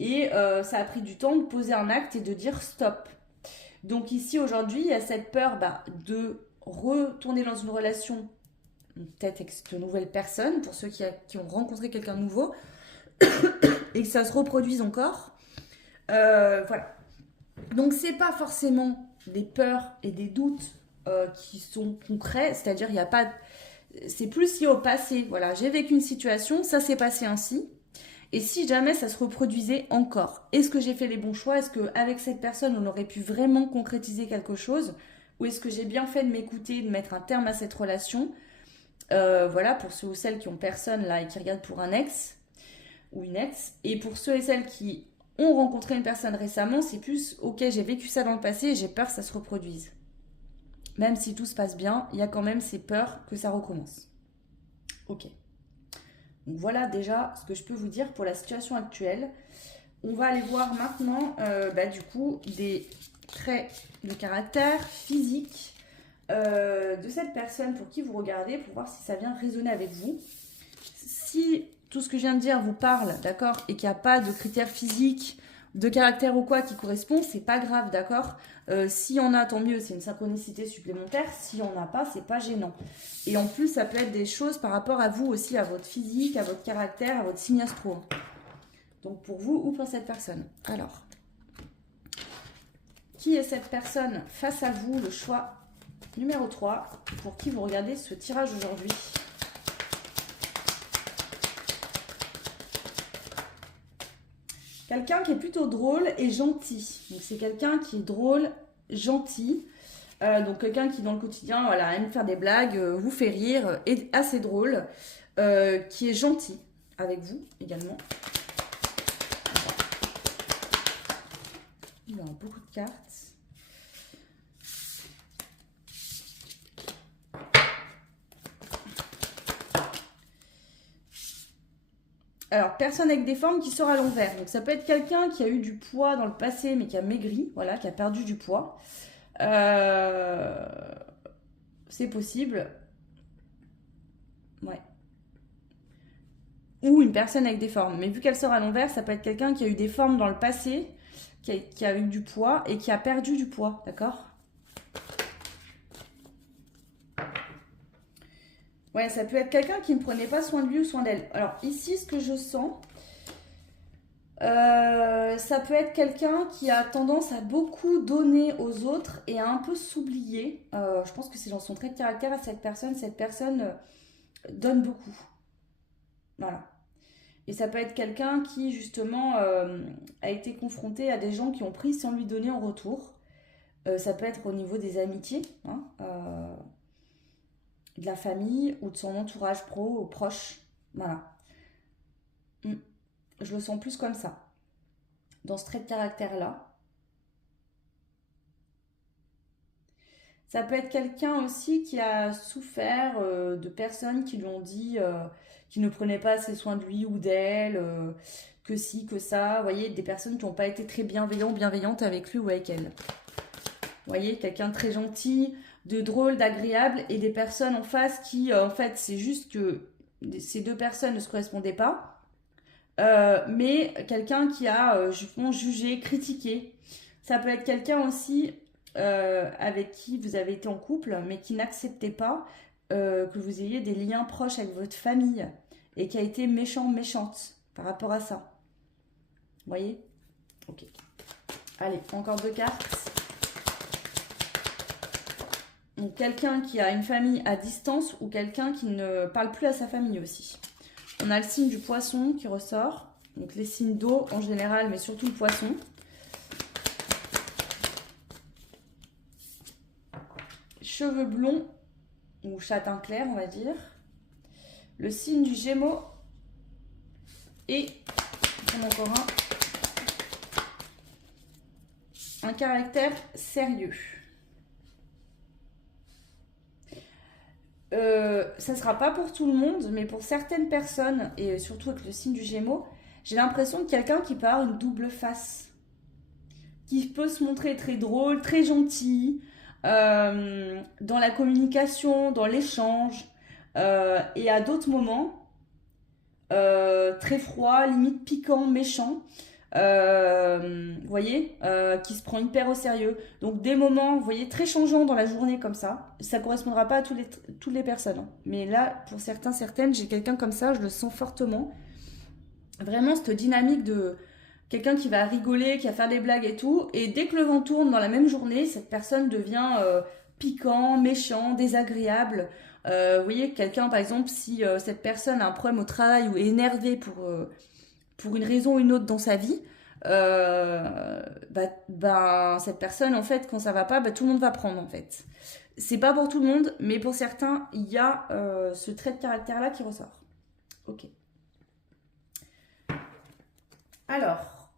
Et ça a pris du temps de poser un acte et de dire stop. Donc ici, aujourd'hui, il y a cette peur de retourner dans une relation, peut-être avec cette nouvelle personne, pour ceux qui ont rencontré quelqu'un de nouveau, et que ça se reproduise encore. Voilà. Donc c'est pas forcément des peurs et des doutes qui sont concrets, c'est-à-dire il n'y a pas... C'est plus lié au passé. Voilà, j'ai vécu une situation, ça s'est passé ainsi. Et si jamais ça se reproduisait encore, est-ce que j'ai fait les bons choix? Est-ce qu'avec cette personne, on aurait pu vraiment concrétiser quelque chose? Ou est-ce que j'ai bien fait de m'écouter, de mettre un terme à cette relation? Voilà, pour ceux ou celles qui ont personne là et qui regardent pour un ex ou une ex. Et pour ceux et celles qui ont rencontré une personne récemment, c'est plus, ok, j'ai vécu ça dans le passé et j'ai peur que ça se reproduise. Même si tout se passe bien, il y a quand même ces peurs que ça recommence. Ok. Donc voilà déjà ce que je peux vous dire pour la situation actuelle. On va aller voir maintenant du coup des traits de caractère physique de cette personne pour qui vous regardez, pour voir si ça vient résonner avec vous. Si tout ce que je viens de dire vous parle, d'accord, et qu'il n'y a pas de critères physiques, de caractère ou quoi qui correspond, c'est pas grave, d'accord. S'il y en a, tant mieux, c'est une synchronicité supplémentaire. S'il n'y en a pas, c'est pas gênant. Et en plus, ça peut être des choses par rapport à vous aussi, à votre physique, à votre caractère, à votre signe astro. Donc pour vous ou pour cette personne. Alors, qui est cette personne face à vous? Le choix numéro 3, pour qui vous regardez ce tirage aujourd'hui. Quelqu'un qui est plutôt drôle et gentil. Donc c'est quelqu'un qui est drôle, gentil. Donc quelqu'un qui dans le quotidien aime faire des blagues, vous fait rire, est assez drôle, qui est gentil avec vous également. Il y a beaucoup de cartes. Alors, personne avec des formes qui sort à l'envers. Donc, ça peut être quelqu'un qui a eu du poids dans le passé, mais qui a maigri, voilà, qui a perdu du poids. C'est possible. Ouais. Ou une personne avec des formes. Mais vu qu'elle sort à l'envers, ça peut être quelqu'un qui a eu des formes dans le passé, qui a eu du poids et qui a perdu du poids, d'accord? Ouais, ça peut être quelqu'un qui ne prenait pas soin de lui ou soin d'elle. Alors ici, ce que je sens, ça peut être quelqu'un qui a tendance à beaucoup donner aux autres et à un peu s'oublier. Je pense que c'est dans son trait de caractère à cette personne. Cette personne donne beaucoup. Voilà. Et ça peut être quelqu'un qui, justement, a été confronté à des gens qui ont pris sans lui donner en retour. Ça peut être au niveau des amitiés, hein, de la famille ou de son entourage pro ou proche. Voilà. Mm. Je le sens plus comme ça, dans ce trait de caractère-là. Ça peut être quelqu'un aussi qui a souffert de personnes qui lui ont dit qu'il ne prenait pas assez soin de lui ou d'elle, que si, que ça. Vous voyez, des personnes qui n'ont pas été très bienveillantes avec lui ou avec elle. Vous voyez, quelqu'un de très gentil, de drôle, d'agréable, et des personnes en face qui, en fait, c'est juste que ces deux personnes ne se correspondaient pas. Mais quelqu'un qui a jugé, critiqué. Ça peut être quelqu'un aussi avec qui vous avez été en couple, mais qui n'acceptait pas que vous ayez des liens proches avec votre famille et qui a été méchant, méchante par rapport à ça. Vous voyez? Ok. Allez, encore 2 cartes. Donc quelqu'un qui a une famille à distance ou quelqu'un qui ne parle plus à sa famille aussi. On a le signe du poisson qui ressort. Donc les signes d'eau en général, mais surtout le poisson. Cheveux blonds ou châtain clair, on va dire. Le signe du Gémeaux. Et encore un caractère sérieux. Ça ne sera pas pour tout le monde, mais pour certaines personnes, et surtout avec le signe du Gémeaux, j'ai l'impression de quelqu'un qui peut avoir une double face. Qui peut se montrer très drôle, très gentil, dans la communication, dans l'échange, et à d'autres moments, très froid, limite piquant, méchant. Vous voyez, qui se prend hyper au sérieux. Donc des moments, vous voyez, très changeants dans la journée comme ça. Ça correspondra pas à toutes les personnes, hein. Mais là, pour certaines, j'ai quelqu'un comme ça, je le sens fortement. Vraiment cette dynamique de quelqu'un qui va rigoler, qui va faire des blagues et tout. Et dès que le vent tourne dans la même journée, cette personne devient piquant, méchant, désagréable. Vous voyez, quelqu'un, par exemple, si cette personne a un problème au travail ou est énervée pour une raison ou une autre dans sa vie, cette personne, en fait, quand ça va pas, tout le monde va prendre, en fait. C'est pas pour tout le monde, mais pour certains, il y a ce trait de caractère-là qui ressort. Ok. Alors,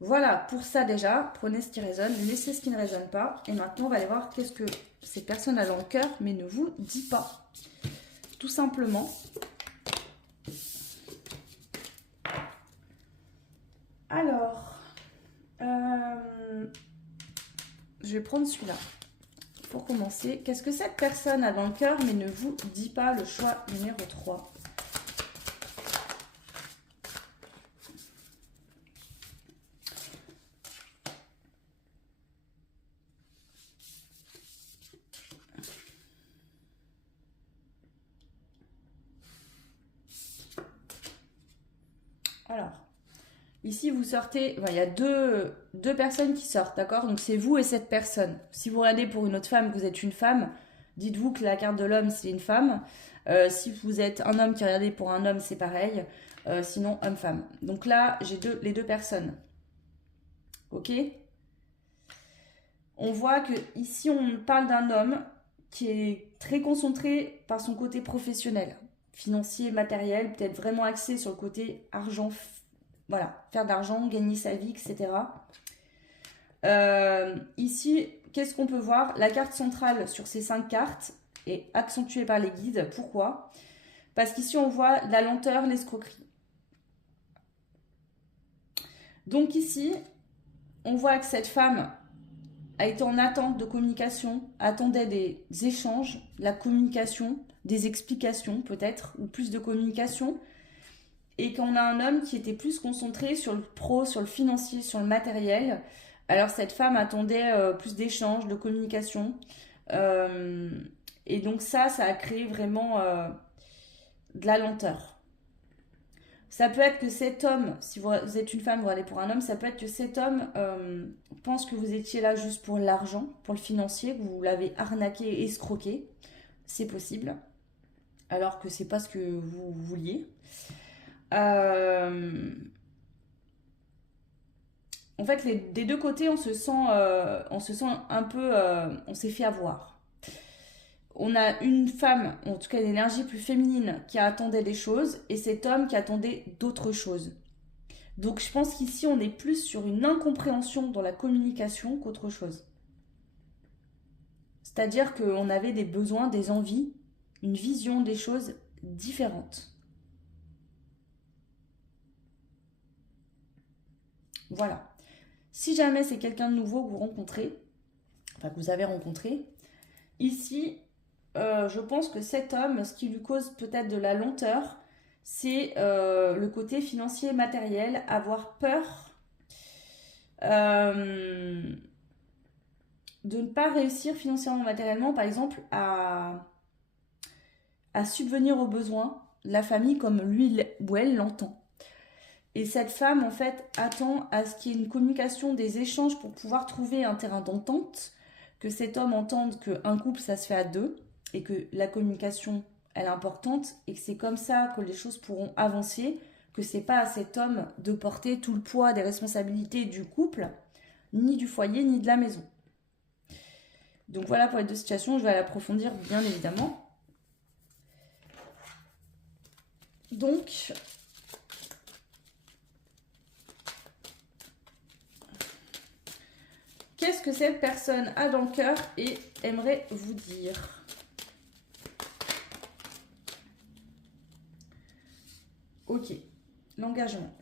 voilà, pour ça déjà, prenez ce qui résonne, laissez ce qui ne résonne pas. Et maintenant, on va aller voir qu'est-ce que cette personne a dans le cœur, mais ne vous dit pas. Tout simplement. Alors, je vais prendre celui-là. Pour commencer, qu'est-ce que cette personne a dans le cœur, mais ne vous dit pas, le choix numéro 3. Alors, ici vous sortez, il y a deux personnes qui sortent, d'accord? Donc c'est vous et cette personne. Si vous regardez pour une autre femme, que vous êtes une femme, dites-vous que la carte de l'homme c'est une femme. Si vous êtes un homme qui regardez pour un homme, c'est pareil. Sinon, homme-femme. Donc là, j'ai les deux personnes. Ok? On voit que ici on parle d'un homme qui est très concentré par son côté professionnel, financier, matériel, peut-être vraiment axé sur le côté argent, voilà, faire de l'argent, gagner sa vie, etc. Ici, qu'est-ce qu'on peut voir? La carte centrale sur ces 5 cartes est accentuée par les guides. Pourquoi? Parce qu'ici, on voit la lenteur, l'escroquerie. Donc ici, on voit que cette femme a été en attente de communication, attendait des échanges, de la communication, des explications peut-être, ou plus de communication, et qu'on a un homme qui était plus concentré sur le pro, sur le financier, sur le matériel. Alors cette femme attendait plus d'échanges, de communication, Et donc ça a créé vraiment de la lenteur. Ça peut être que cet homme, si vous êtes une femme, vous allez pour un homme, ça peut être que cet homme pense que vous étiez là juste pour l'argent, pour le financier, que vous l'avez arnaqué et escroqué. C'est possible. Alors que c'est pas ce que vous vouliez. En fait, des deux côtés, on se sent un peu, on s'est fait avoir. On a une femme, en tout cas une énergie plus féminine, qui attendait des choses, et cet homme qui attendait d'autres choses. Donc je pense qu'ici, on est plus sur une incompréhension dans la communication qu'autre chose. C'est-à-dire qu'on avait des besoins, des envies, une vision des choses différentes. Voilà. Si jamais c'est quelqu'un de nouveau que vous rencontrez, enfin que vous avez rencontré, ici, je pense que cet homme, ce qui lui cause peut-être de la lenteur, c'est le côté financier et matériel, avoir peur de ne pas réussir financièrement, matériellement, par exemple, à subvenir aux besoins de la famille comme lui ou elle l'entend. Et cette femme, en fait, attend à ce qu'il y ait une communication, des échanges pour pouvoir trouver un terrain d'entente, que cet homme entende qu'un couple, ça se fait à deux, et que la communication, elle est importante, et que c'est comme ça que les choses pourront avancer, que c'est pas à cet homme de porter tout le poids des responsabilités du couple, ni du foyer, ni de la maison. Donc voilà pour les deux situations, je vais l'approfondir bien évidemment. Donc, qu'est-ce que cette personne a dans le cœur et aimerait vous dire? Ok, l'engagement.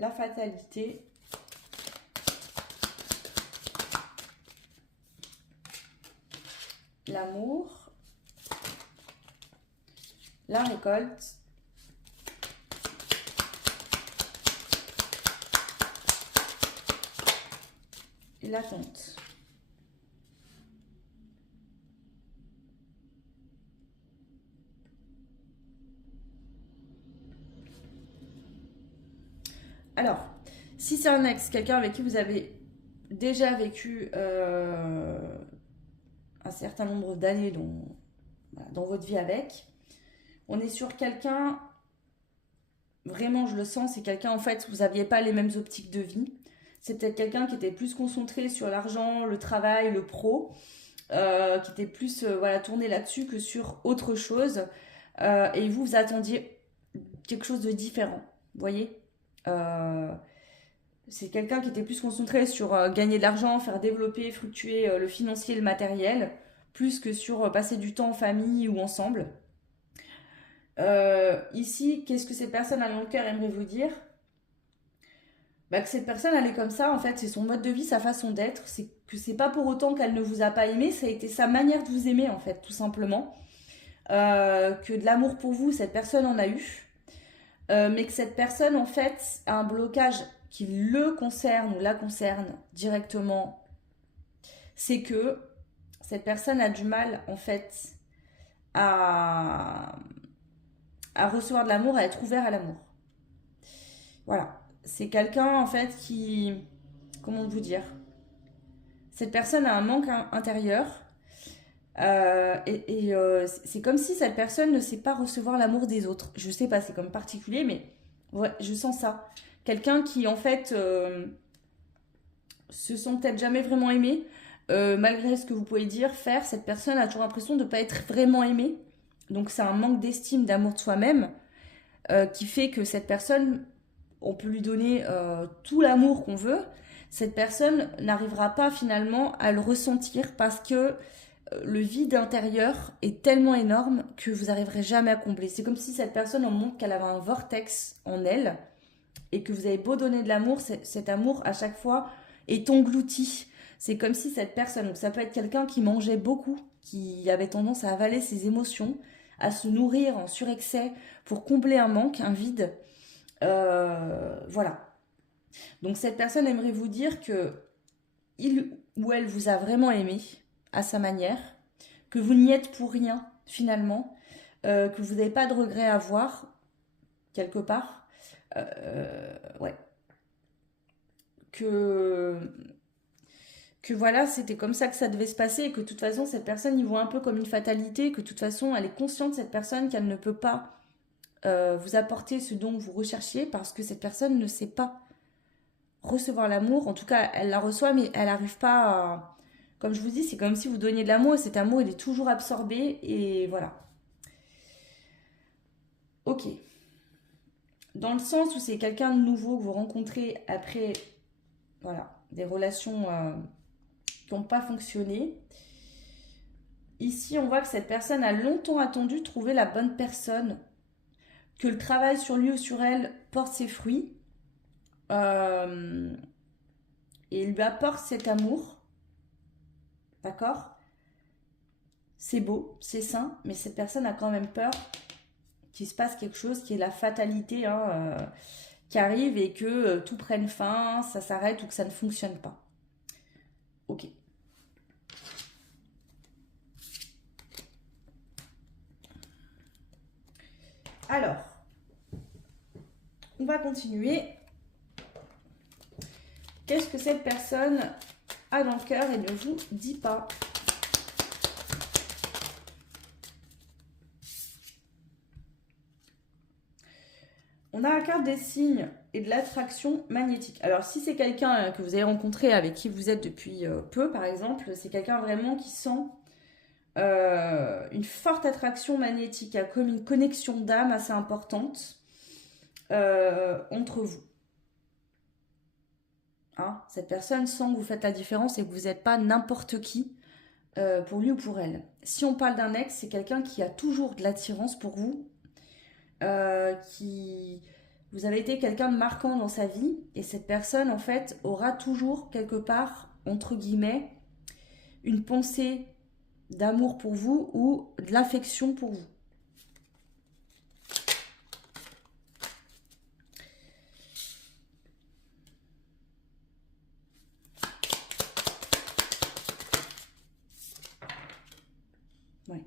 La fatalité. L'amour. La récolte. Et l'attente. Alors, si c'est un ex, quelqu'un avec qui vous avez déjà vécu un certain nombre d'années dans votre vie avec, on est sur quelqu'un, vraiment je le sens, c'est quelqu'un en fait, vous n'aviez pas les mêmes optiques de vie. C'est peut-être quelqu'un qui était plus concentré sur l'argent, le travail, le pro, qui était plus voilà, tourné là-dessus que sur autre chose. Et vous attendiez quelque chose de différent, vous voyez. C'est quelqu'un qui était plus concentré sur gagner de l'argent, faire développer, fructuer le financier et le matériel, plus que sur passer du temps en famille ou ensemble. Ici, qu'est-ce que cette personne à long cœur aimerait vous dire? Bah, que cette personne, elle est comme ça, en fait, c'est son mode de vie, sa façon d'être. C'est que c'est pas pour autant qu'elle ne vous a pas aimé, ça a été sa manière de vous aimer, en fait, tout simplement. Que de l'amour pour vous, cette personne en a eu. Mais que cette personne, en fait, a un blocage qui le concerne ou la concerne directement. C'est que cette personne a du mal, en fait, à, à recevoir de l'amour, à être ouvert à l'amour. Voilà. C'est quelqu'un, en fait, qui... Comment vous dire? Cette personne a un manque intérieur. C'est comme si cette personne ne sait pas recevoir l'amour des autres. Je sais pas, c'est comme particulier, mais ouais, je sens ça. Quelqu'un qui, en fait, se sent peut-être jamais vraiment aimé. Malgré ce que vous pouvez dire, faire, cette personne a toujours l'impression de ne pas être vraiment aimée. Donc c'est un manque d'estime, d'amour de soi-même qui fait que cette personne, on peut lui donner tout l'amour qu'on veut. Cette personne n'arrivera pas finalement à le ressentir parce que le vide intérieur est tellement énorme que vous n'arriverez jamais à combler. C'est comme si cette personne, on montre qu'elle avait un vortex en elle et que vous avez beau donner de l'amour, cet amour à chaque fois est englouti. C'est comme si cette personne, donc ça peut être quelqu'un qui mangeait beaucoup, qui avait tendance à avaler ses émotions, à se nourrir en surexcès pour combler un manque, un vide. Voilà. Donc cette personne aimerait vous dire que il ou elle vous a vraiment aimé à sa manière, que vous n'y êtes pour rien finalement, que vous n'avez pas de regrets à avoir quelque part. Ouais. Que voilà, c'était comme ça que ça devait se passer et que de toute façon, cette personne y voit un peu comme une fatalité, que de toute façon, elle est consciente, cette personne, qu'elle ne peut pas vous apporter ce dont vous recherchiez parce que cette personne ne sait pas recevoir l'amour. En tout cas, elle la reçoit, mais elle n'arrive pas à... Comme je vous dis, c'est comme si vous donniez de l'amour et cet amour, il est toujours absorbé et voilà. Ok. Dans le sens où c'est quelqu'un de nouveau que vous rencontrez après, voilà, des relations qui n'ont pas fonctionné. Ici, on voit que cette personne a longtemps attendu de trouver la bonne personne, que le travail sur lui ou sur elle porte ses fruits et lui apporte cet amour. D'accord? C'est beau, c'est sain, mais cette personne a quand même peur qu'il se passe quelque chose qui est la fatalité qui arrive et que tout prenne fin, ça s'arrête ou que ça ne fonctionne pas. Ok. Alors, on va continuer. Qu'est-ce que cette personne a dans le cœur et ne vous dit pas? On a la carte des signes et de l'attraction magnétique. Alors, si c'est quelqu'un que vous avez rencontré, avec qui vous êtes depuis peu, par exemple, c'est quelqu'un vraiment qui sent une forte attraction magnétique, comme une connexion d'âme assez importante entre vous. Hein, cette personne sent que vous faites la différence et que vous n'êtes pas n'importe qui pour lui ou pour elle. Si on parle d'un ex, c'est quelqu'un qui a toujours de l'attirance pour vous, qui... Vous avez été quelqu'un de marquant dans sa vie et cette personne, en fait, aura toujours quelque part, entre guillemets, une pensée d'amour pour vous ou de l'affection pour vous. Ouais.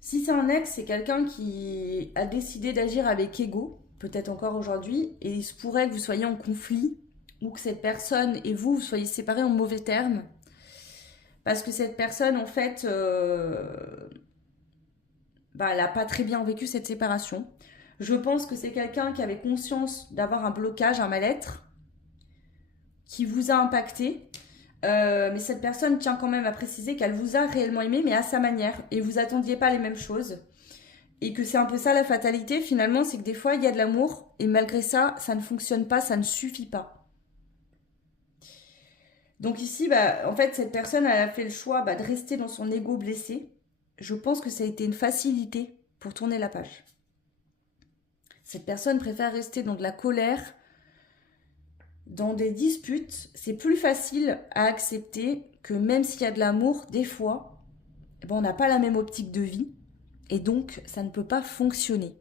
Si c'est un ex, c'est quelqu'un qui a décidé d'agir avec ego, peut-être encore aujourd'hui, et il se pourrait que vous soyez en conflit ou que cette personne et vous soyez séparés en mauvais termes. Parce que cette personne, en fait, elle n'a pas très bien vécu cette séparation. Je pense que c'est quelqu'un qui avait conscience d'avoir un blocage, un mal-être, qui vous a impacté. Mais cette personne tient quand même à préciser qu'elle vous a réellement aimé, mais à sa manière. Et vous attendiez pas les mêmes choses. Et que c'est un peu ça la fatalité, finalement, c'est que des fois, il y a de l'amour, et malgré ça, ça ne fonctionne pas, ça ne suffit pas. Donc ici, en fait, cette personne, elle a fait le choix de rester dans son ego blessé. Je pense que ça a été une facilité pour tourner la page. Cette personne préfère rester dans de la colère, dans des disputes. C'est plus facile à accepter que même s'il y a de l'amour, des fois, on n'a pas la même optique de vie. Et donc, ça ne peut pas fonctionner.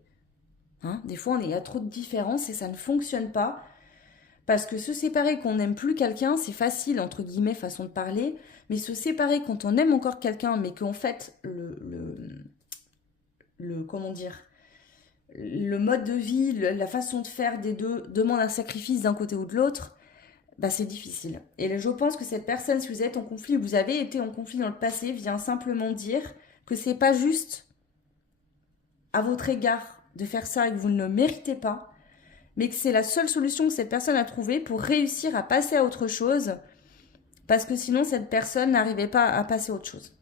Hein, des fois, il y a trop de différences et ça ne fonctionne pas. Parce que se séparer quand on n'aime plus quelqu'un, c'est facile, entre guillemets, façon de parler. Mais se séparer quand on aime encore quelqu'un, mais qu'en fait, comment dire, le mode de vie, la façon de faire des deux demande un sacrifice d'un côté ou de l'autre, c'est difficile. Et je pense que cette personne, si vous êtes en conflit, ou vous avez été en conflit dans le passé, vient simplement dire que c'est pas juste à votre égard de faire ça et que vous ne le méritez pas, mais que c'est la seule solution que cette personne a trouvée pour réussir à passer à autre chose, parce que sinon cette personne n'arrivait pas à passer à autre chose.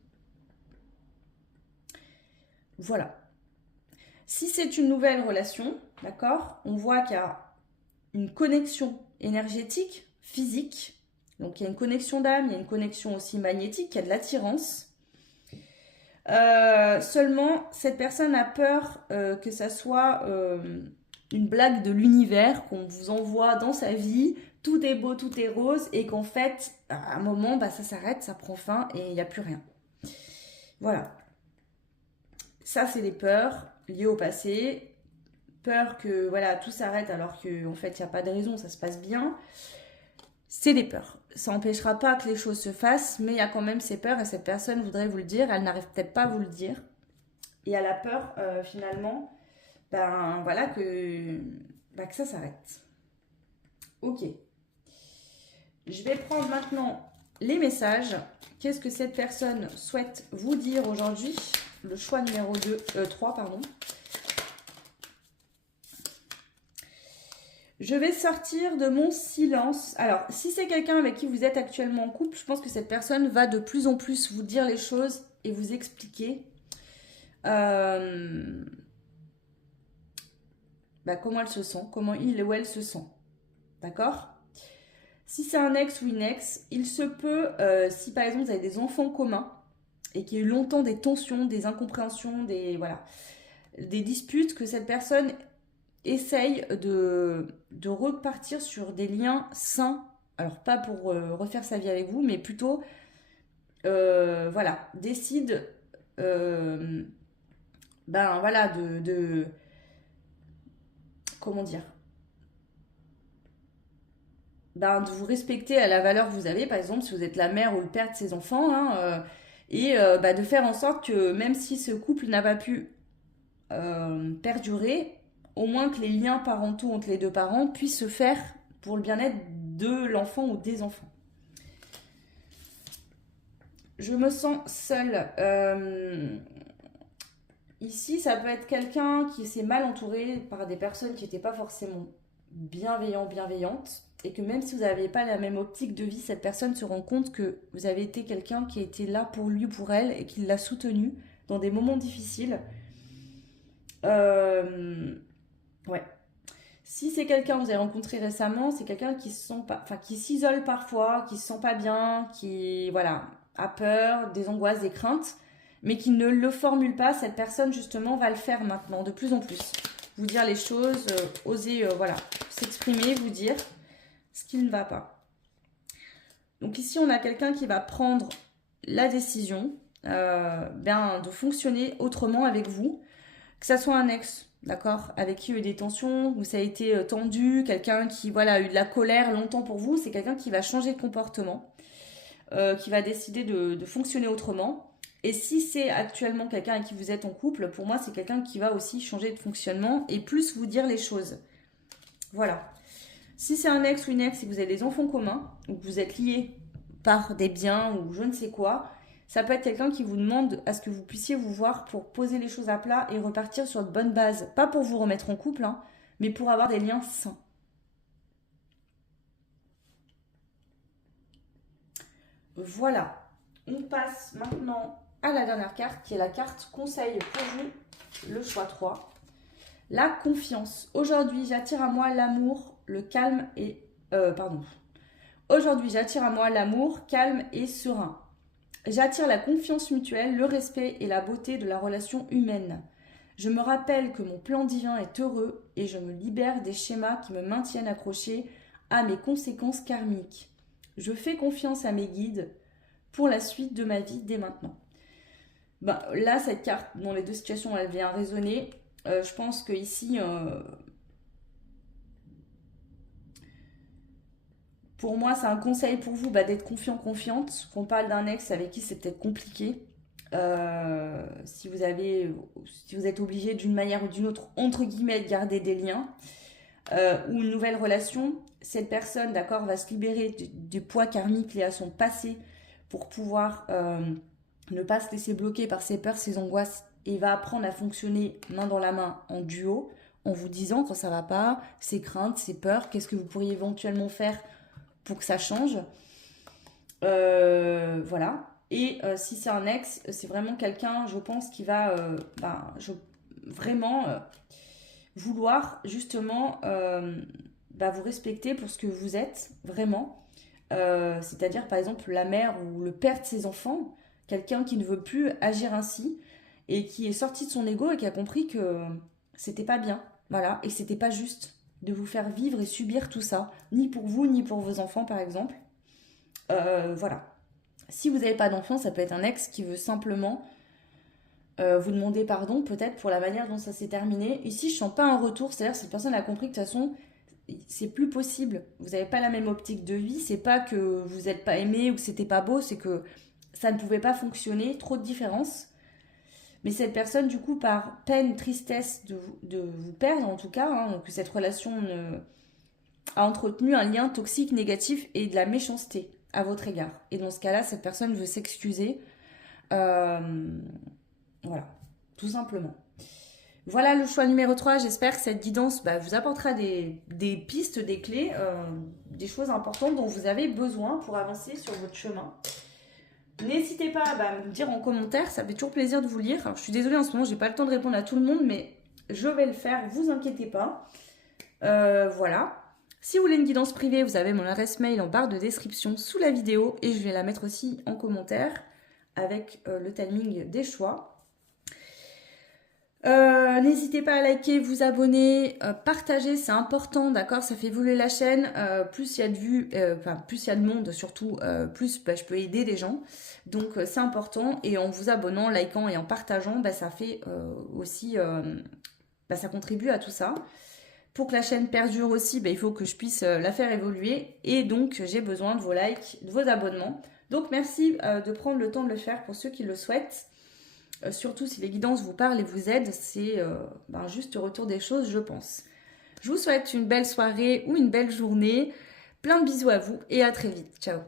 Voilà. Si c'est une nouvelle relation, d'accord, on voit qu'il y a une connexion énergétique, physique, donc il y a une connexion d'âme, il y a une connexion aussi magnétique, il y a de l'attirance. Seulement, cette personne a peur que ça soit une blague de l'univers qu'on vous envoie dans sa vie tout est beau, tout est rose, et qu'en fait, à un moment, bah, ça s'arrête, ça prend fin, et il n'y a plus rien. Voilà. Ça, c'est des peurs liées au passé. Peur que voilà, tout s'arrête alors qu'en fait, il n'y a pas de raison, ça se passe bien. C'est des peurs. Ça n'empêchera pas que les choses se fassent, mais il y a quand même ces peurs et cette personne voudrait vous le dire, elle n'arrive peut-être pas à vous le dire. Et elle a peur, finalement, ben voilà, que ça s'arrête. Ok. Je vais prendre maintenant les messages. Qu'est-ce que cette personne souhaite vous dire aujourd'hui? Le choix numéro 3, pardon. Je vais sortir de mon silence. Alors, si c'est quelqu'un avec qui vous êtes actuellement en couple, je pense que cette personne va de plus en plus vous dire les choses et vous expliquer comment elle se sent, comment il ou elle se sent. D'accord? Si c'est un ex ou une ex, il se peut, si par exemple vous avez des enfants communs et qu'il y a eu longtemps des tensions, des incompréhensions, des disputes, que cette personne essaye de repartir sur des liens sains. Alors pas pour refaire sa vie avec vous, mais plutôt, décide, comment dire, de vous respecter à la valeur que vous avez, par exemple si vous êtes la mère ou le père de ses enfants, de faire en sorte que même si ce couple n'a pas pu perdurer, au moins que les liens parentaux entre les deux parents puissent se faire pour le bien-être de l'enfant ou des enfants. Je me sens seule. Ici, ça peut être quelqu'un qui s'est mal entouré par des personnes qui n'étaient pas forcément bienveillantes, et que même si vous n'avez pas la même optique de vie, cette personne se rend compte que vous avez été quelqu'un qui a été là pour lui, pour elle, et qui l'a soutenu dans des moments difficiles. Ouais. Si c'est quelqu'un que vous avez rencontré récemment, c'est quelqu'un qui qui s'isole parfois, qui se sent pas bien, qui a peur, des angoisses, des craintes, mais qui ne le formule pas. Cette personne justement va le faire maintenant, de plus en plus. Vous dire les choses, oser s'exprimer, vous dire ce qui ne va pas. Donc ici on a quelqu'un qui va prendre la décision de fonctionner autrement avec vous, que ça soit un ex, d'accord, avec qui il y a eu des tensions, où ça a été tendu, quelqu'un qui a eu de la colère longtemps pour vous, c'est quelqu'un qui va changer de comportement, qui va décider de fonctionner autrement. Et si c'est actuellement quelqu'un avec qui vous êtes en couple, pour moi c'est quelqu'un qui va aussi changer de fonctionnement et plus vous dire les choses. Voilà. Si c'est un ex ou une ex et que vous avez des enfants communs, ou que vous êtes liés par des biens ou je ne sais quoi, ça peut être quelqu'un qui vous demande à ce que vous puissiez vous voir pour poser les choses à plat et repartir sur de bonnes bases. Pas pour vous remettre en couple, mais pour avoir des liens sains. Voilà. On passe maintenant à la dernière carte, qui est la carte conseil pour vous, le choix 3. La confiance. Aujourd'hui, j'attire à moi l'amour, le calme et... Aujourd'hui, j'attire à moi l'amour, calme et serein. J'attire la confiance mutuelle, le respect et la beauté de la relation humaine. Je me rappelle que mon plan divin est heureux et je me libère des schémas qui me maintiennent accroché à mes conséquences karmiques. Je fais confiance à mes guides pour la suite de ma vie dès maintenant. Là, cette carte, dans les deux situations, elle vient résonner. Je pense que ici, pour moi, c'est un conseil pour vous d'être confiant, confiante. Qu'on parle d'un ex avec qui c'est peut-être compliqué. Si vous êtes obligé d'une manière ou d'une autre, entre guillemets, de garder des liens, ou une nouvelle relation, cette personne, d'accord, va se libérer du poids karmique lié à son passé pour pouvoir ne pas se laisser bloquer par ses peurs, ses angoisses, et va apprendre à fonctionner main dans la main en duo, en vous disant quand ça va pas, ses craintes, ses peurs, qu'est-ce que vous pourriez éventuellement faire pour que ça change. Voilà. Et si c'est un ex, c'est vraiment quelqu'un, je pense, qui va vraiment vouloir justement vous respecter pour ce que vous êtes vraiment. C'est-à-dire, par exemple, la mère ou le père de ses enfants, quelqu'un qui ne veut plus agir ainsi et qui est sorti de son ego et qui a compris que c'était pas bien, voilà, et que c'était pas juste. de vous faire vivre et subir tout ça, ni pour vous, ni pour vos enfants par exemple. Voilà. Si vous n'avez pas d'enfant, ça peut être un ex qui veut simplement vous demander pardon, peut-être pour la manière dont ça s'est terminé. Ici, je sens pas un retour, c'est-à-dire que cette personne a compris que de toute façon, c'est plus possible. Vous n'avez pas la même optique de vie, c'est pas que vous n'êtes pas aimé ou que c'était pas beau, c'est que ça ne pouvait pas fonctionner, trop de différences. Mais cette personne, du coup, par peine, tristesse de vous perdre, en tout cas, hein, que cette relation a entretenu un lien toxique, négatif et de la méchanceté à votre égard. Et dans ce cas-là, cette personne veut s'excuser. Euh, voilà, tout simplement. Voilà le choix numéro 3. J'espère que cette guidance vous apportera des pistes, des clés, des choses importantes dont vous avez besoin pour avancer sur votre chemin. N'hésitez pas à me dire en commentaire, ça fait toujours plaisir de vous lire. Alors, je suis désolée en ce moment, j'ai pas le temps de répondre à tout le monde, mais je vais le faire, vous inquiétez pas. Voilà. Si vous voulez une guidance privée, vous avez mon adresse mail en barre de description sous la vidéo et je vais la mettre aussi en commentaire avec le timing des choix. N'hésitez pas à liker, vous abonner, partager, c'est important, d'accord, ça fait évoluer la chaîne. Plus il y a de vues, plus il y a de monde surtout, plus je peux aider les gens. Donc c'est important. Et en vous abonnant, likant et en partageant, ça fait aussi, ça contribue à tout ça. Pour que la chaîne perdure aussi, il faut que je puisse la faire évoluer. Et donc j'ai besoin de vos likes, de vos abonnements. Donc merci de prendre le temps de le faire pour ceux qui le souhaitent. Surtout si les guidances vous parlent et vous aident, c'est juste retour des choses, je pense. Je vous souhaite une belle soirée ou une belle journée. Plein de bisous à vous et à très vite. Ciao.